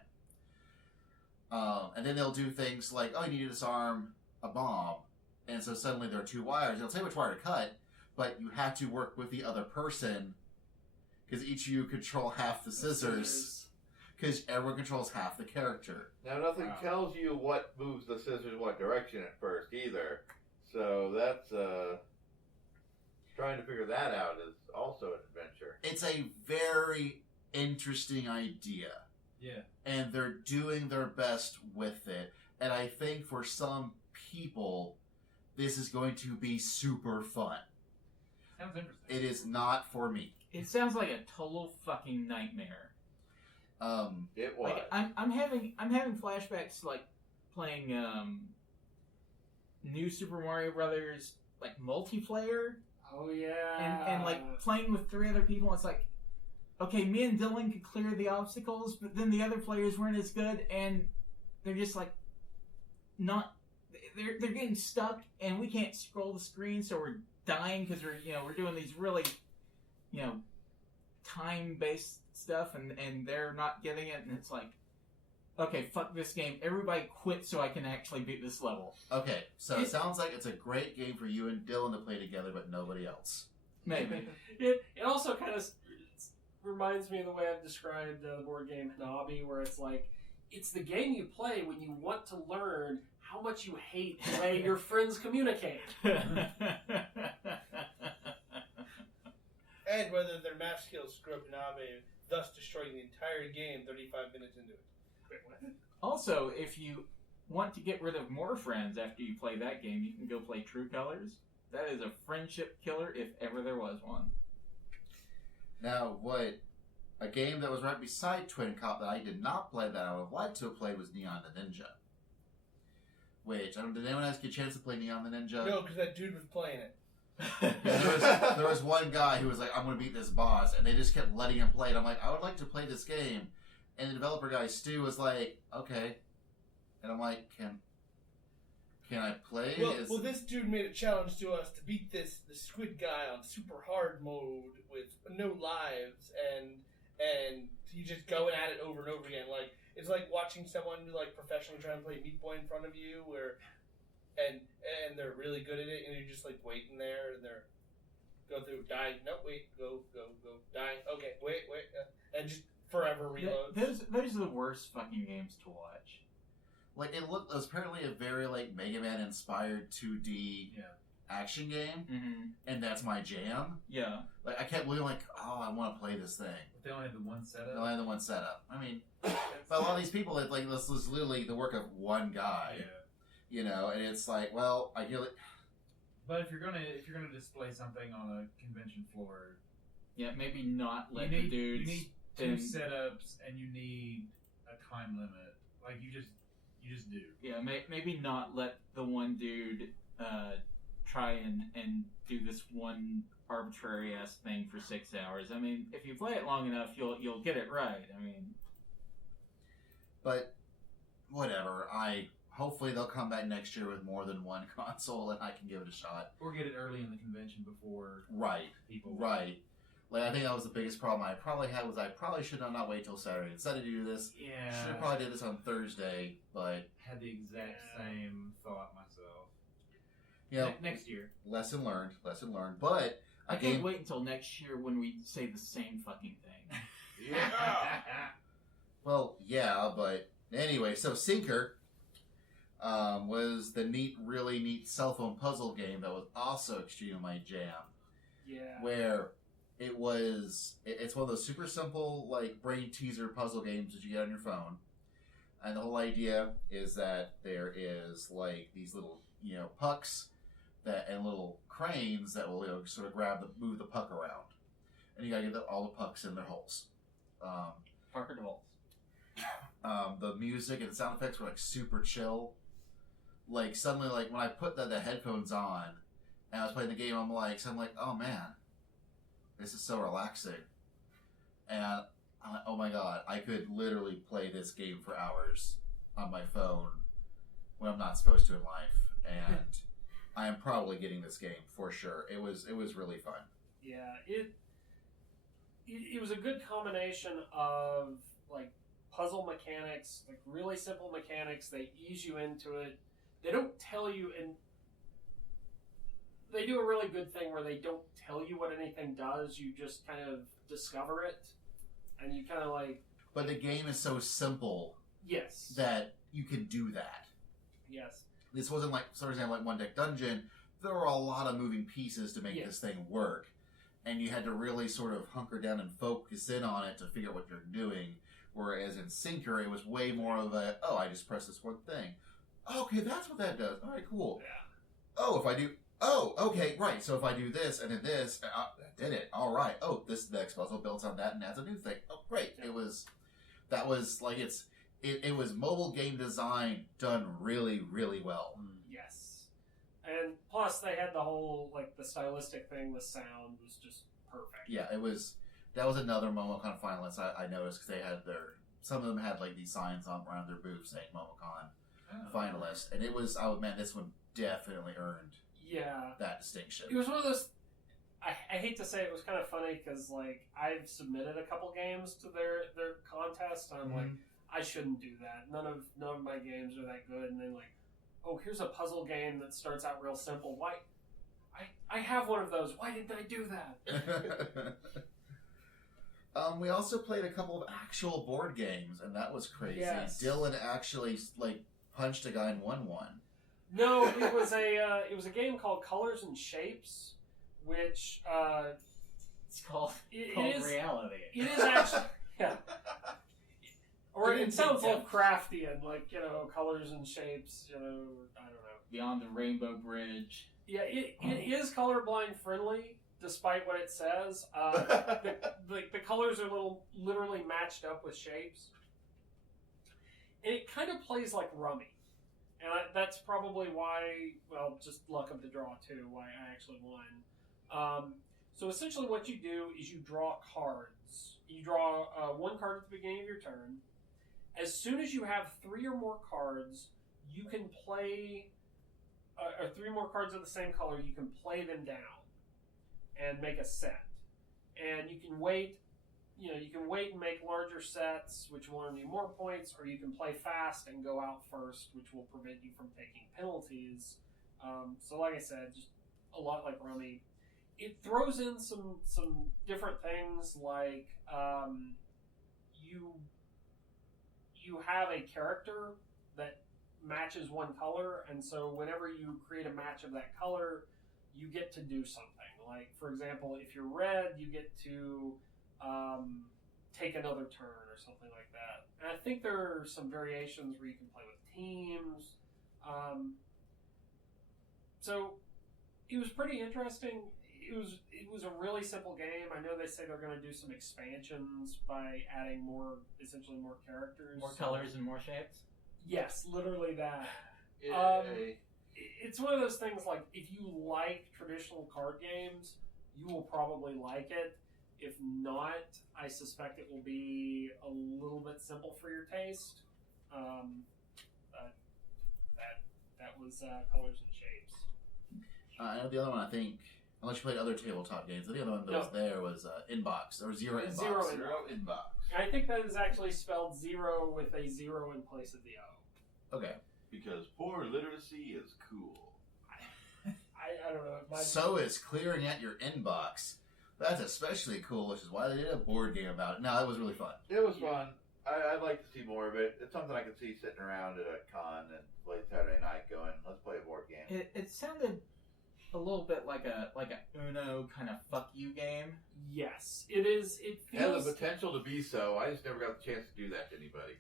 And then they'll do things like, oh, you need to disarm a bomb, and so suddenly there are 2 wires. They'll tell you which wire to cut, but you have to work with the other person because each of you control half the scissors. Because everyone controls half the character. Now, nothing tells you what moves the scissors in what direction at first either. So that's trying to figure that out is also an adventure. It's a very interesting idea. Yeah. And they're doing their best with it. And I think for some people, this is going to be super fun. Sounds interesting. It is not for me. It sounds like a total fucking nightmare. It was. Like, I'm having flashbacks to, like, playing New Super Mario Brothers, like, multiplayer. Oh yeah. And like playing with 3 other people. It's like, okay, me and Dylan could clear the obstacles, but then the other players weren't as good, and they're just like not. They're getting stuck, and we can't scroll the screen, so we're dying because we're doing these really time-based stuff, and they're not getting it, and it's like, okay, fuck this game. Everybody quit so I can actually beat this level. Okay, so it sounds like it's a great game for you and Dylan to play together, but nobody else. Maybe. It also kind of reminds me of the way I've described the board game Hanabi, where it's like, it's the game you play when you want to learn how much you hate the way your friends communicate. And whether their math skills screw up Nabe, thus destroying the entire game 35 minutes into it. Wait, what? Also, if you want to get rid of more friends after you play that game, you can go play True Colors. That is a friendship killer if ever there was one. Now, a game that was right beside Twin Cop that I did not play that I would have liked to have played was Neon the Ninja. Which, did anyone else get a chance to play Neon the Ninja? No, because that dude was playing it. There was one guy who was like, I'm going to beat this boss, and they just kept letting him play it. I'm like, I would like to play this game. And the developer guy, Stu, was like, okay. And I'm like, can I play? Well, this dude made a challenge to us to beat the squid guy on super hard mode with no lives, and you just going at it over and over again. Like, it's like watching someone like professionally try and play Meat Boy in front of you, and they're really good at it, and you're just like waiting there, and they're go through, die, no, wait, go, die, okay, wait, and just forever reload. Those are the worst fucking games to watch. Like, it was apparently a very, like, Mega Man inspired 2D action game, and that's my jam. Yeah. Like, I kept looking like, oh, I want to play this thing. But they only have the one setup? They only have the one setup. I mean, but a lot of these people, it's like, this is literally the work of one guy. Yeah. You know, and it's like, well, I feel it. But if you're gonna display something on a convention floor, maybe not let the dudes. You need 2 setups, and you need a time limit. Like you just do. Yeah, maybe not let the one dude try and do this one arbitrary ass thing for 6 hours. I mean, if you play it long enough, you'll get it right. I mean, but whatever. Hopefully they'll come back next year with more than one console, and I can give it a shot. Or get it early in the convention before people. Right. Like, I think that was the biggest problem I probably had was I probably should have not wait till Saturday. Instead of do this, Yeah. should have probably did this on Thursday, but Had the exact same thought myself. you know, Next year. lesson learned. But I can't wait until next year when we say the same fucking thing. Yeah. Well, yeah, but anyway, so SiNKR was the really neat cell phone puzzle game that was also extremely my jam. Yeah. Where it's one of those super simple, like, brain teaser puzzle games that you get on your phone. And the whole idea is that there is, like, these little, pucks and little cranes that will, sort of move the puck around. And you gotta get all the pucks in their holes. Parker Dolls. The music and sound effects were, like, super chill. Like, suddenly, like, when I put the headphones on and I was playing the game, I'm like, oh man, this is so relaxing. And oh my god, I could literally play this game for hours on my phone when I'm not supposed to in life, and I am probably getting this game for sure. It was really fun. Yeah, it was a good combination of like puzzle mechanics, like really simple mechanics. They ease you into it. They don't tell you, and they do a really good thing where they don't tell you what anything does. You just kind of discover it, and you kind of like. But the game is so simple. Yes. That you can do that. Yes. This wasn't like, for example, like One Deck Dungeon. There were a lot of moving pieces to make this thing work, and you had to really sort of hunker down and focus in on it to figure out what you're doing. Whereas in SiNKR, it was way more of a, oh, I just press this one thing. Okay, that's what that does. All right, cool. Yeah. Oh, if I do, oh, okay, right. So if I do this and then this, I did it. All right. Oh, this next puzzle builds on that and adds a new thing. Oh, great. Yeah. That was like it was mobile game design done really, really well. Yes. And plus, they had the whole, like, the stylistic thing, the sound was just perfect. Yeah, that was another Momocon finalist I noticed, because they had some of them had, like, these signs on around their booth saying Momocon finalist, and it was, oh man, this one definitely earned that distinction. It was one of those, I hate to say it was kind of funny, because, like, I've submitted a couple games to their contest, and I'm like, I shouldn't do that. None of my games are that good, and then, like, oh, here's a puzzle game that starts out real simple. Why? I have one of those. Why didn't I do that? We also played a couple of actual board games, and that was crazy. Yes. Dylan actually like punched a guy and won one. No, it was a game called Colors and Shapes, which It's called it is reality. It is actually Or It it is sounds intense. Lovecraftian, like, colors and shapes, I don't know. Beyond the Rainbow Bridge. Yeah, it is colorblind friendly, despite what it says. The colors are literally matched up with shapes. And it kind of plays like Rummy. And that's probably why, well, just luck of the draw too, why I actually won. So essentially what you do is you draw cards. You draw one card at the beginning of your turn. As soon as you have 3 or more cards, you can play, or 3 more cards of the same color, you can play them down and make a set. And you can wait, you can wait and make larger sets, which will earn you more points, or you can play fast and go out first, which will prevent you from taking penalties. So like I said, just a lot like Rummy. It throws in some different things, like you have a character that matches one color, and so whenever you create a match of that color, you get to do something. Like, for example, if you're red, you get to take another turn or something like that. And I think there are some variations where you can play with teams. So it was pretty interesting. It was a really simple game. I know they say they're going to do some expansions by adding essentially more characters. More colors and more shapes? Yes, literally that. It's one of those things, like, if you like traditional card games, you will probably like it. If not, I suspect it will be a little bit simple for your taste. That was Colors and Shapes. I know the other one, I think, unless you played other tabletop games, the other one that was there was Inbox, or Zero Inbox. Zero Inbox. And I think that is actually spelled 0 with a 0 in place of the O. Okay. Because poor literacy is cool. I don't know. So is clearing out your inbox. That's especially cool, which is why they did a board game about it. No, it was really fun. It was fun. I'd like to see more of it. It's something I could see sitting around at a con and late Saturday night going, let's play a board game. It sounded a little bit like a Uno kind of fuck you game. Yes, it is. It It has feels. the potential to be so. I just never got the chance to do that to anybody.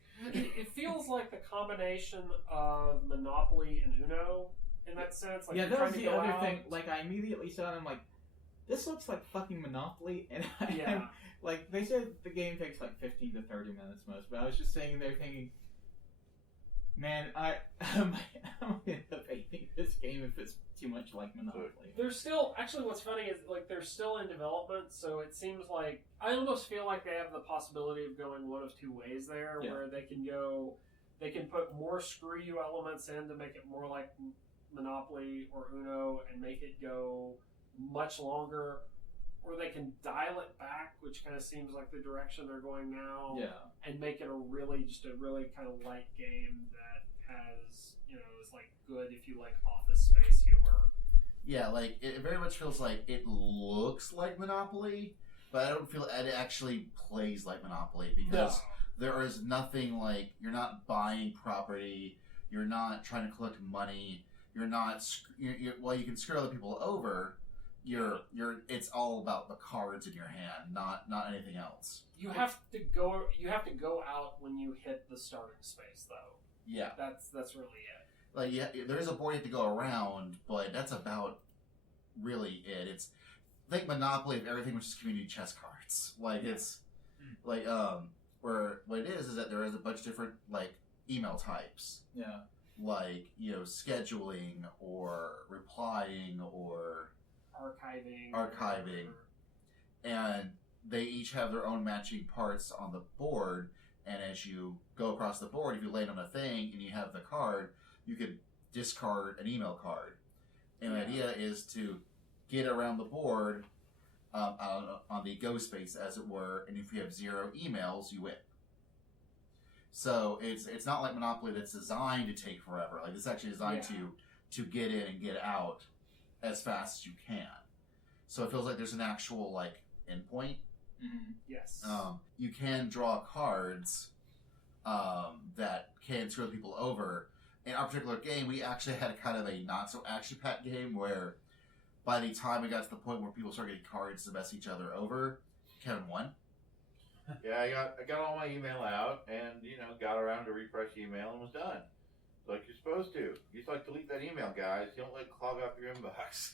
It feels like the combination of Monopoly and Uno in that sense. Like, Yeah, you're that trying was to the go other out. thing. Like, I immediately saw it, I'm like, this looks like fucking Monopoly, and Yeah. like, they said the game takes like 15 to 30 minutes most, but I was just sitting there thinking, Man, I'm gonna end up hating this game if it's too much like Monopoly. There's still, actually, what's funny is like they're still in development, so it seems like I almost feel like they have the possibility of going one of two ways there, where they can put more screw you elements in to make it more like Monopoly or Uno and make it go much longer, or they can dial it back, which kind of seems like the direction they're going now, and make it a really kind of light game that has, is like good if you like Office Space humor. Yeah, like it very much feels like it looks like Monopoly, but I don't feel it actually plays like Monopoly because there is nothing like you're not buying property, you're not trying to collect money, you're not while you can screw other people over. It's all about the cards in your hand, not anything else. You have to go out when you hit the starting space, though. Yeah, that's really it. Like there is a board you have to go around, but that's about really it. It's think Monopoly if everything was just community chess cards. Like it's like where what it is that there is a bunch of different like email types. Yeah. Like scheduling or replying or archiving, and they each have their own matching parts on the board. And as you go across the board, if you land on a thing and you have the card, you could discard an email card. And the idea is to get around the board on the go space, as it were. And if you have 0 emails, you win. So it's not like Monopoly that's designed to take forever. Like it's actually designed to get in and get out as fast as you can. So it feels like there's an actual like endpoint. Mm-hmm. Yes. You can draw cards that can screw people over. In our particular game, we actually had kind of a not so action-packed game where by the time we got to the point where people started getting cards to mess each other over, Kevin won. Yeah, I got all my email out and got around to refresh email and was done. Like you're supposed to. You just like delete that email, guys. You don't like clog up your inbox.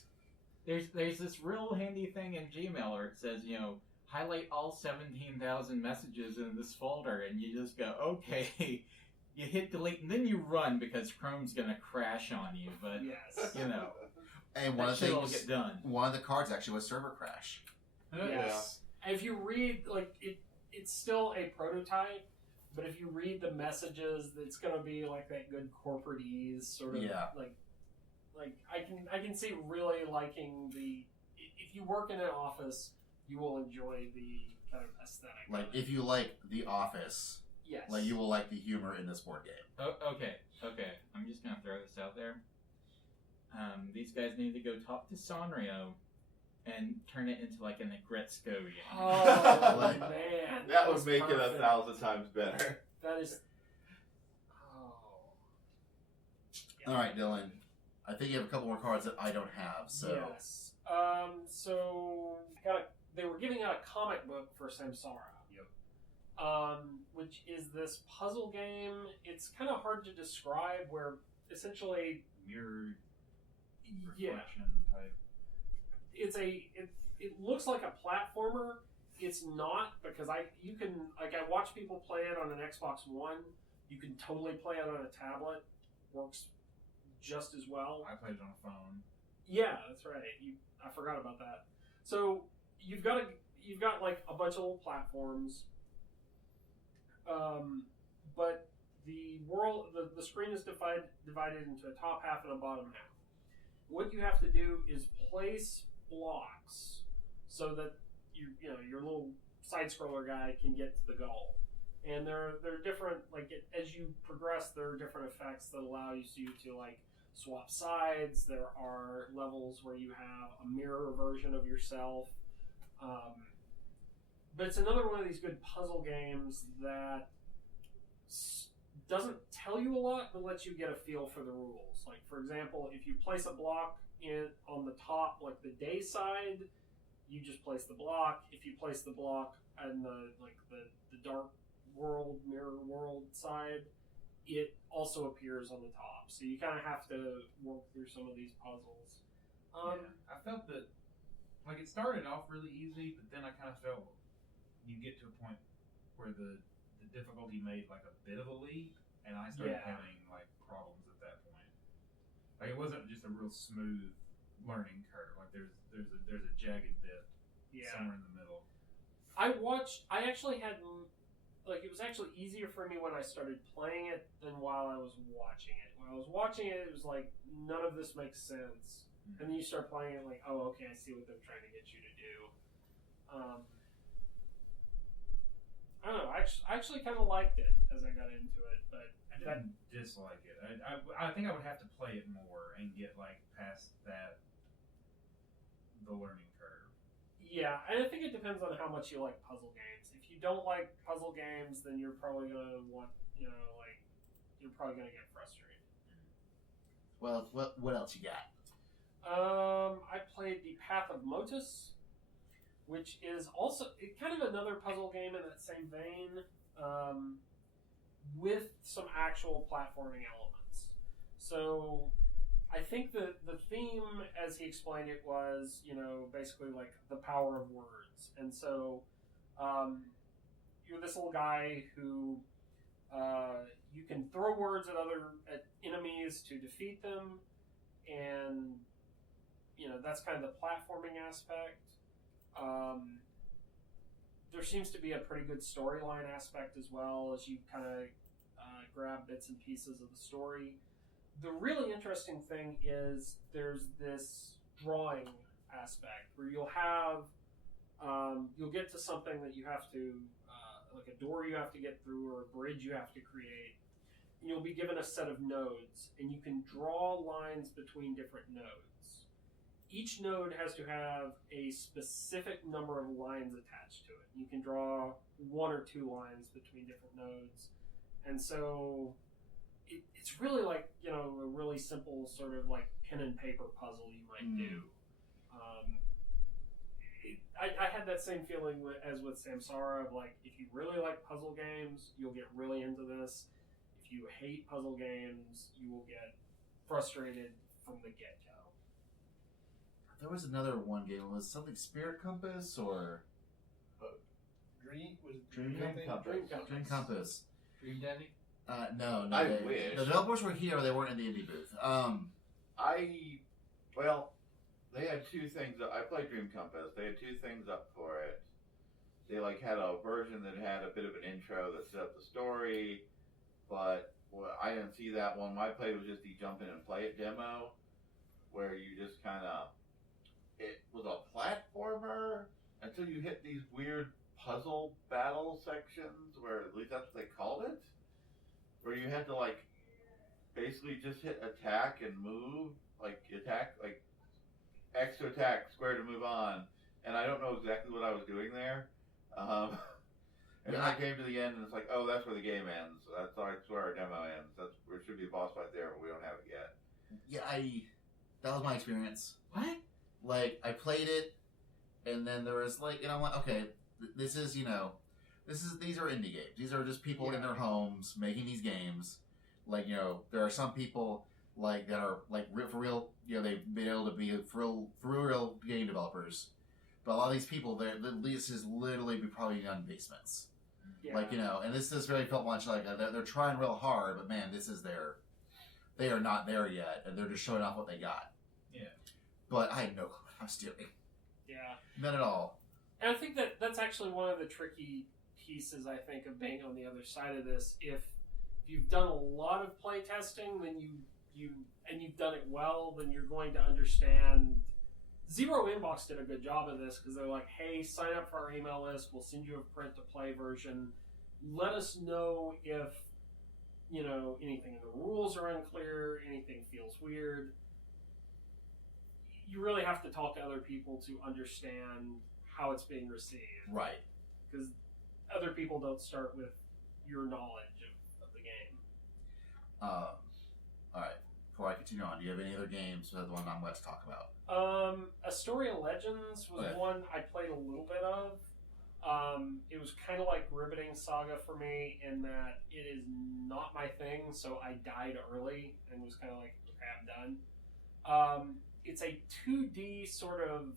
There's this real handy thing in Gmail where it says, highlight all 17,000 messages in this folder, and you just go, okay. You hit delete, and then you run because Chrome's gonna crash on you. But and one of the things will things, get done. One of the cards actually was server crash. Yes. And if you read it's still a prototype. But if you read the messages, it's going to be like that good corporate-ese sort of like I can see really liking the. If you work in an office, you will enjoy the kind of aesthetic. Like if you like The Office, yes, like you will like the humor in this board game. Oh, okay. I'm just gonna throw this out there. These guys need to go talk to Sanrio and turn it into like an Agretzko game. Oh man, that would make it 1,000 times better. That is. All right, Dylan. I think you have a couple more cards that I don't have. So yes. So they were giving out a comic book for Samsara. Yep. Which is this puzzle game. It's kind of hard to describe. Where essentially mirror reflection type. It looks like a platformer. It's not, because I watch people play it on an Xbox One. You can totally play it on a tablet. Works just as well. I played it on a phone. Yeah, that's right. I forgot about that. So you've got like a bunch of little platforms. But the world, the screen is divided into a top half and a bottom half. What you have to do is place blocks so that your little side scroller guy can get to the goal. And there are different, like as you progress, there are different effects that allow you to like swap sides. There are levels where you have a mirror version of yourself. But it's another one of these good puzzle games that doesn't tell you a lot, but lets you get a feel for the rules. Like, for example, if you place a block on the top, like the day side, you just place the block. If you place the block on the dark world, mirror world side, it also appears on the top. So you kind of have to work through some of these puzzles. I felt that, like, it started off really easy, but then I kind of felt you get to a point where the difficulty made like a bit of a leap, and I started having like Like it wasn't just a real smooth learning curve. Like there's a jagged bit somewhere in the middle. I actually had, like, it was actually easier for me when I started playing it than while I was watching it. When I was watching it, it was like, none of this makes sense. And then you start playing it like, oh, okay, I see what they're trying to get you to do. I don't know, I actually kind of liked it as I got into it, but I didn't dislike it. I think I would have to play it more and get like past the learning curve. yeah, and I think it depends on how much you like puzzle games. If you don't like puzzle games, then you're probably gonna want, you're probably gonna get frustrated. Well, what else you got? I played the Path of Motus, which is also kind of another puzzle game in that same vein, with some actual platforming elements. So I think the theme, as he explained it, was, basically like the power of words. And so you're this little guy who you can throw words at enemies to defeat them, and that's kind of the platforming aspect. There seems to be a pretty good storyline aspect as well, as you kind of grab bits and pieces of the story. The really interesting thing is there's this drawing aspect where you'll get to something that you have to, like a door you have to get through or a bridge you have to create. And you'll be given a set of nodes, and you can draw lines between different nodes. Each node has to have a specific number of lines attached to it. You can draw 1 or 2 lines between different nodes. And so it's really like, a really simple sort of like pen and paper puzzle you might do. I had that same feeling as with Samsara of like, if you really like puzzle games, you'll get really into this. If you hate puzzle games, you will get frustrated from the get-go. There was another one game. Was something Spirit Compass or Dream Compass? Dream Compass. Dream Daddy? No. I wish. The developers were here. They weren't in the indie booth. They had 2 things. I played Dream Compass. They had 2 things up for it. They had a version that had a bit of an intro that set up the story, but I didn't see that one. My play was just the jump in and play it demo, where you just kind of. It was a platformer until you hit these weird puzzle battle sections, where at least that's what they called it, where you had to basically just hit attack and move, attack, X to attack, square to move on, and I don't know exactly what I was doing there. And then I came to the end, and it's like, oh, that's where the game ends. That's where our demo ends. There should be a boss fight there, but we don't have it yet. Yeah, that was my experience. What? I played it, and then there was okay, these are indie games. These are just people in their homes making these games. There are some people that are for real. They've been able to be for real game developers. But a lot of these people, this is literally probably done in basements. Yeah. And this is very felt much like they're trying real hard, but man, they are not there yet, and they're just showing off what they got. Yeah. But I had no clue what I was doing. Yeah. None at all. And I think that's actually one of the tricky pieces, I think, of being on the other side of this. If you've done a lot of play testing, then you've done it well, then you're going to understand. Zero Inbox did a good job of this because they're like, hey, sign up for our email list. We'll send you a print-to-play version. Let us know if, anything in the rules are unclear, anything feels weird. You really have to talk to other people to understand how it's being received. Right. Because other people don't start with your knowledge of the game. All right. Before I continue on, do you have any other games that the one I'm going to talk about? Astoria Legends was one I played a little bit of. It was kind of like Ribbiting Saga for me in that it is not my thing, so I died early and was kind of like, okay, I'm done. It's a 2D sort of,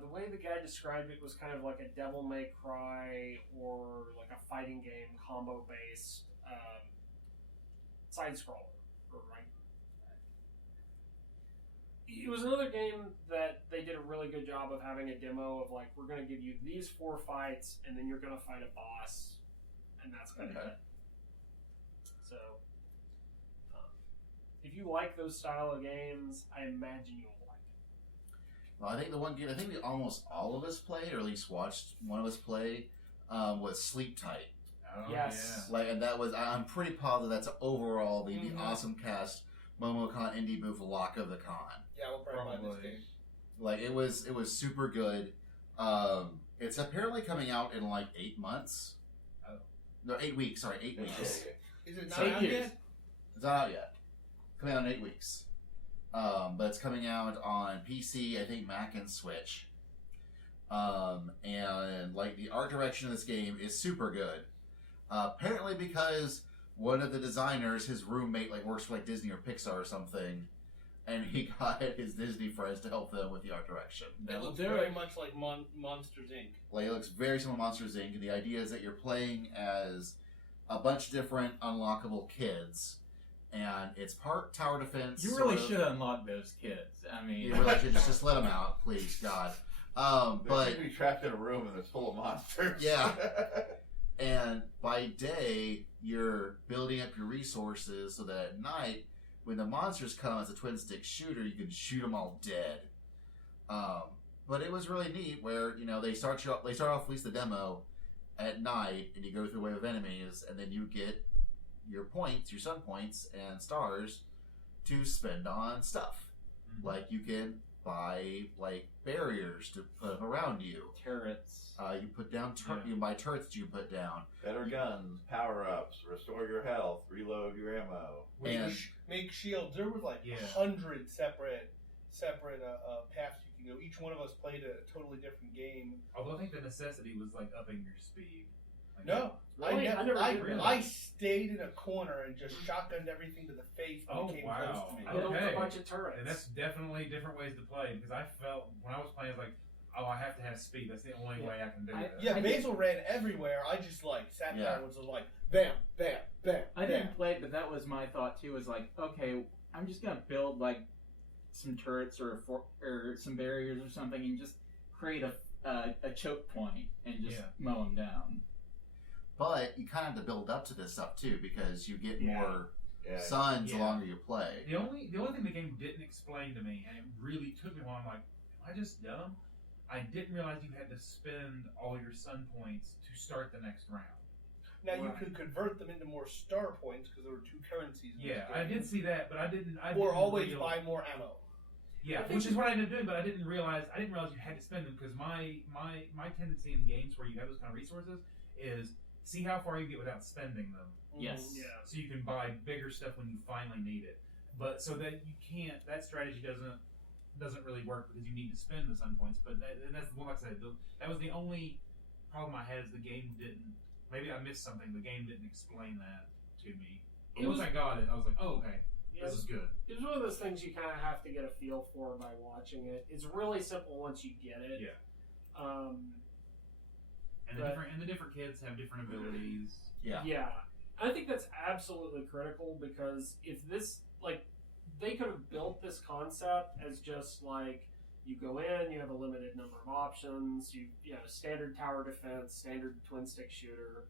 the way the guy described it was kind of like a Devil May Cry or like a fighting game combo-based side-scroller. it was another game that they did a really good job of having a demo of like, we're going to give you these 4 fights, and then you're going to fight a boss, and that's kind of Okay. it. So, if you like those style of games, I imagine you'll like it. Well, I think the one game I think almost all of us played, or at least watched one of us play, was Sleep Tight. Oh, Yes. Like, and that was I'm pretty positive that's overall the Mhm. OSMcast Momocon Indie Booth lock of the con. Yeah, we'll probably buy this Probably. game. Like it was super good. It's apparently coming out in like 8 months. Oh. No, 8 weeks. Sorry, 8 weeks. Is it not So out years. yet? It's not out yet. Coming out in 8 weeks. But it's coming out on PC, I think Mac and Switch. And like the art direction of this game is super good. Apparently because one of the designers, his roommate, like works for like Disney or Pixar or something, and he got his Disney friends to help them with the art direction. It looks do very it. much like Monsters Inc. Like it looks very similar to Monsters Inc. And the idea is that you're playing as a bunch of different unlockable kids, and it's part tower defense. You sort really of. should unlock those kids. I mean, You really should just let them out, please, God. But But you'd be trapped in a room and it's full of monsters. Yeah. and by day, you're building up your resources so that at night, when the monsters come as a twin stick shooter, you can shoot them all dead. But it was really neat where they start off at least the demo at night, and you go through a wave of enemies, and then you get your points, your sun points and stars to spend on stuff. Mhm. Like you can buy like barriers to put around you. turrets. You put down Yeah. you can buy turrets that you put down. Better guns, power-ups, restore your health, reload your ammo. And Make shields. There was like Yeah. 100 separate paths you can go. Each one of us played a totally different game. Although I think the necessity was like upping your speed. Like, No, Really? I never did really. I stayed in a corner and just shotgunned everything to the face when Oh, it came wow. close to me. I Built Okay. a bunch of turrets. And that's definitely different ways to play because I felt when I was playing, it's like, oh, I have to have speed. That's the only way I can do that. Yeah, I Basil ran everywhere. I just like sat there Yeah. and was like, bam, bam, bam. I bam. didn't play it, but that was my thought too. Was like, okay, I'm just gonna build like some turrets or some barriers or something, and just create a choke point and just Yeah. mow them down. but you kind of have to build up to this stuff too because you get Yeah. more Yeah. suns the Yeah. longer you play. The only thing the game didn't explain to me, and it really took me a while, I'm like, am I just dumb? I didn't realize you had to spend all your sun points to start the next round. Now you Right. could convert them into more star points because there were 2 currencies. In Yeah, this I game. did see that, but I didn't. I Or didn't always real- buy more ammo. Yeah, I think which is what I ended up doing, but I didn't realize you had to spend them because my tendency in games where you have those kind of resources is see how far you get without spending them, Yes. Yeah. so you can buy bigger stuff when you finally need it. But so that you can't, that strategy doesn't really work because you need to spend the sun points. But and that's like I said, that was the only problem I had is the game didn't. Maybe I missed something. The game didn't explain that to me. But It once was- I got it, I was like, oh, okay, Yeah, this is good. It was one of those things you kind of have to get a feel for by watching it. It's really simple once you get it. Yeah. And But- the different kids have different abilities. Yeah. Yeah. I think that's absolutely critical because if this, like, they could have built this concept as just like you go in, you have a limited number of options, you know, standard tower defense, standard twin stick shooter,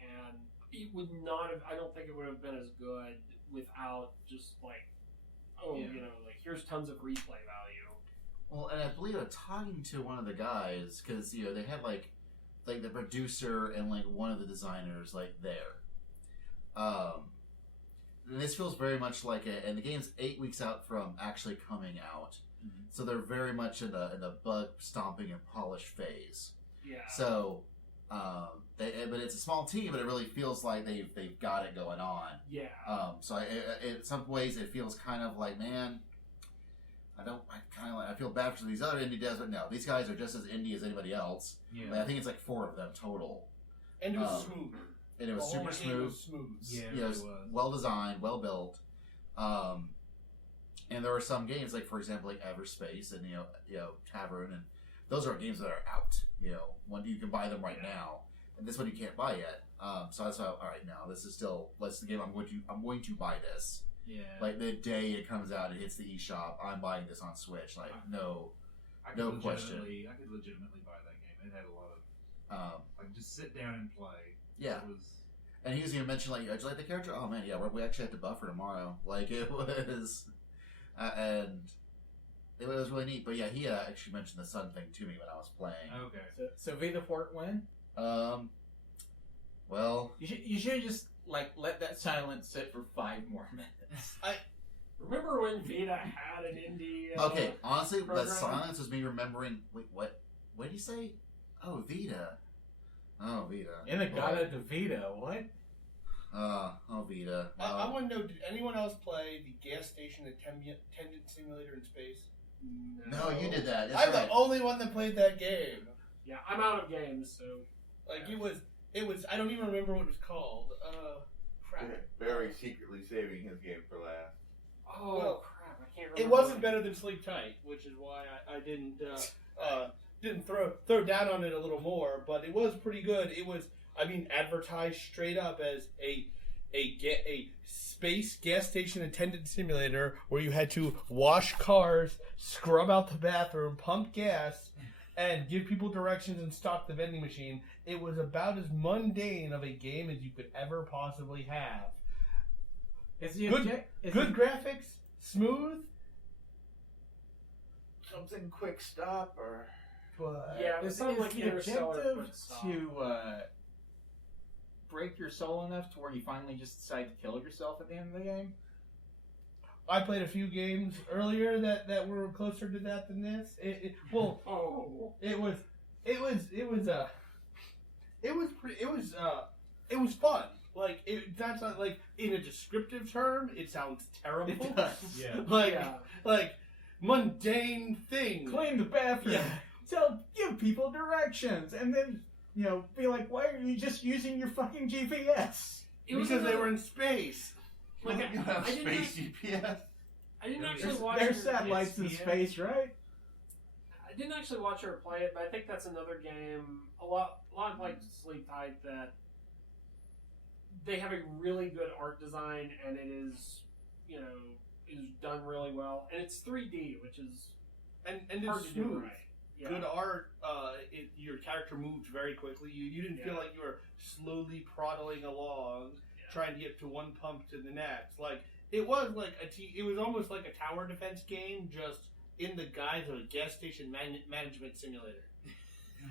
and it would not have, I don't think it would have been as good without just like, Yeah. like here's tons of replay value. Well, and I believe talking to one of the guys because they had like the producer and like one of the designers like there. And this feels very much like and the game's 8 weeks out from actually coming out, Mhm. so they're very much in the bug stomping and polish phase. Yeah. So, but it's a small team, but it really feels like they've got it going on. Yeah. So in some ways it feels kind of like, man, I feel bad for these other indie devs, but no, these guys are just as indie as anybody else. Yeah. Like, I think it's like 4 of them total, And it was Um, smooth. and it was The whole super game smooth. was smooth. Yeah, it You know, really was. well designed, well built. And there are some games like, for example, like Everspace and Tavern, and those are games that are out. When you can buy them right now, and this one you can't buy yet. So that's why, all right, now this is the game I'm going to buy this. Yeah. Like the day it comes out, it hits the eShop. I'm buying this on Switch. Like no question. I could legitimately buy that game. It had a lot of like just sit down and play. Yeah. It was. And he was even mentioning like, "Did you like the character?" Oh man, yeah, we actually have to buffer tomorrow. Like it was, and it was really neat. But yeah, he actually mentioned the sun thing to me when I was playing. Okay. So Vita Port win? Well, You should just like let that silence sit for 5 more minutes. Remember when Vita had an indie? okay, honestly, the program? silence was me remembering. Wait, what? What did he say? Oh, Vita. Oh, Vita. Inagata de Vita, what? Oh, Vita. I want to know, did anyone else play the gas station attendant simulator in space? No, you did that. That's I'm right. the only one that played that game. Yeah, I'm out of games, so Like it was. I don't even remember what it was called. Crap. Barry secretly saving his game for last. oh Well, crap, I can't remember. It wasn't better than Sleep Tight, which is why I didn't throw down on it a little more. But it was pretty good. It was, advertised straight up as a space gas station attendant simulator where you had to wash cars, scrub out the bathroom, pump gas, and give people directions and stock the vending machine. It was about as mundane of a game as you could ever possibly have. Good graphics, smooth. Something quick stop or Yeah, it Is sounded like the Interstellar objective Quick Stop. to break your soul enough to where you finally just decide to kill yourself at the end of the game? I played a few games earlier that were closer to that than this. It was fun. Like that's not like in a descriptive term, it sounds terrible. It does. Yeah. Like mundane thing. Clean the bathroom. Yeah. Give people directions, and then be like, why are you just using your fucking GPS? Because they were in space. Like, you have I didn't space GPS. I didn't actually watch. There's satellites in It's- space, right? I didn't actually watch her play it, but I think that's another game. A lot like Sleep Tight, that they have a really good art design, and it is done really well, and it's 3D, which is And hard it's to do smooth. right. Yeah. Good art. Your character moved very quickly. You didn't feel like you were slowly proddling along, trying to get to one pump to the next. Like it was like it was almost like a tower defense game, just in the guise of a gas station management simulator.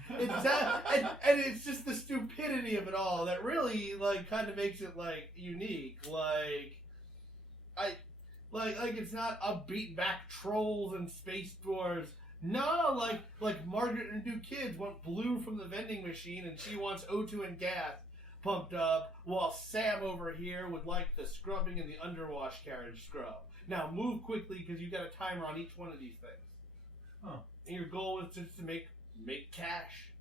It's that, and it's just the stupidity of it all that really kind of makes it unique. Like it's not a beat back trolls and space dwarves. No, like Margaret and 2 kids want blue from the vending machine, and she wants O2 and gas pumped up, while Sam over here would like the scrubbing and the underwash carriage scrub. Now move quickly because you got a timer on each one of these things. Huh. And your goal is just to make cash,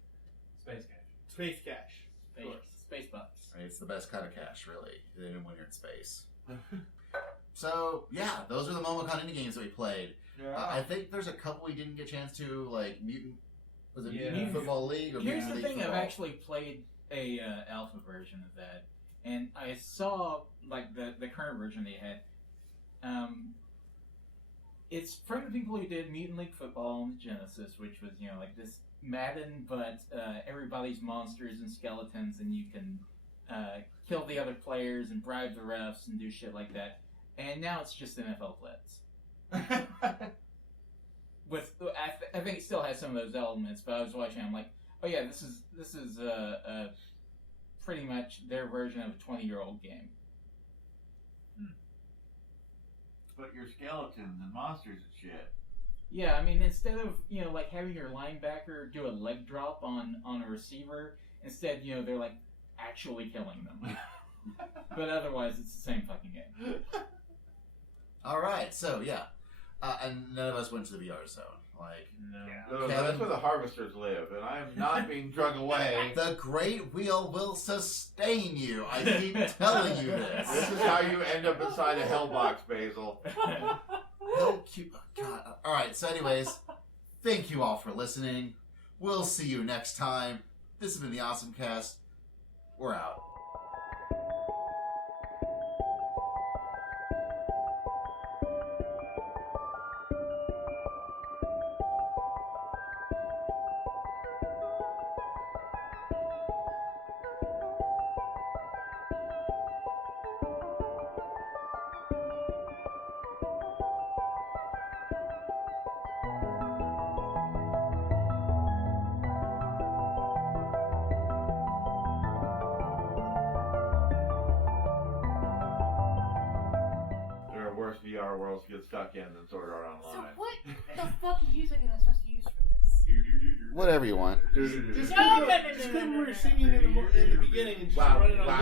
Space cash. space cash. Of course. Space bucks. It's the best kind of cash, really, when you're in space. So yeah, those are the Momocon Indie Games that we played. I think there's a couple we didn't get a chance to, like Mutant. Was it Mutant Football League or Here's Mutant the League thing: Football? I've actually played a alpha version of that, and I saw like the current version they had. It's from the people who did Mutant League Football on Genesis, which was like this Madden, but everybody's monsters and skeletons, and you can kill the other players and bribe the refs and do shit like that. And now it's just NFL Blitz. I think it still has some of those elements, but I was watching. I'm like, oh yeah, this is pretty much their version of a 20-year-old game. But your skeletons and monsters and shit. Yeah, I mean, instead of like having your linebacker do a leg drop on a receiver, instead they're like actually killing them. But otherwise, it's the same fucking game. All right, so yeah, and none of us went to the VR zone. Like, No, Kevin? that's where the harvesters live, and I am not being drug away. the great wheel will sustain you. I keep telling you this. This is how you end up inside a hellbox, Basil. Hell, cute. Oh, God. All right. So, anyways, thank you all for listening. We'll see you next time. This has been the OSMcast. We're out. our worlds to get stuck in than Sword Art So Online. what the fuck music am I supposed to use for this? Whatever you want. Just couldn't we were singing in the beginning and just Wow, running on wow.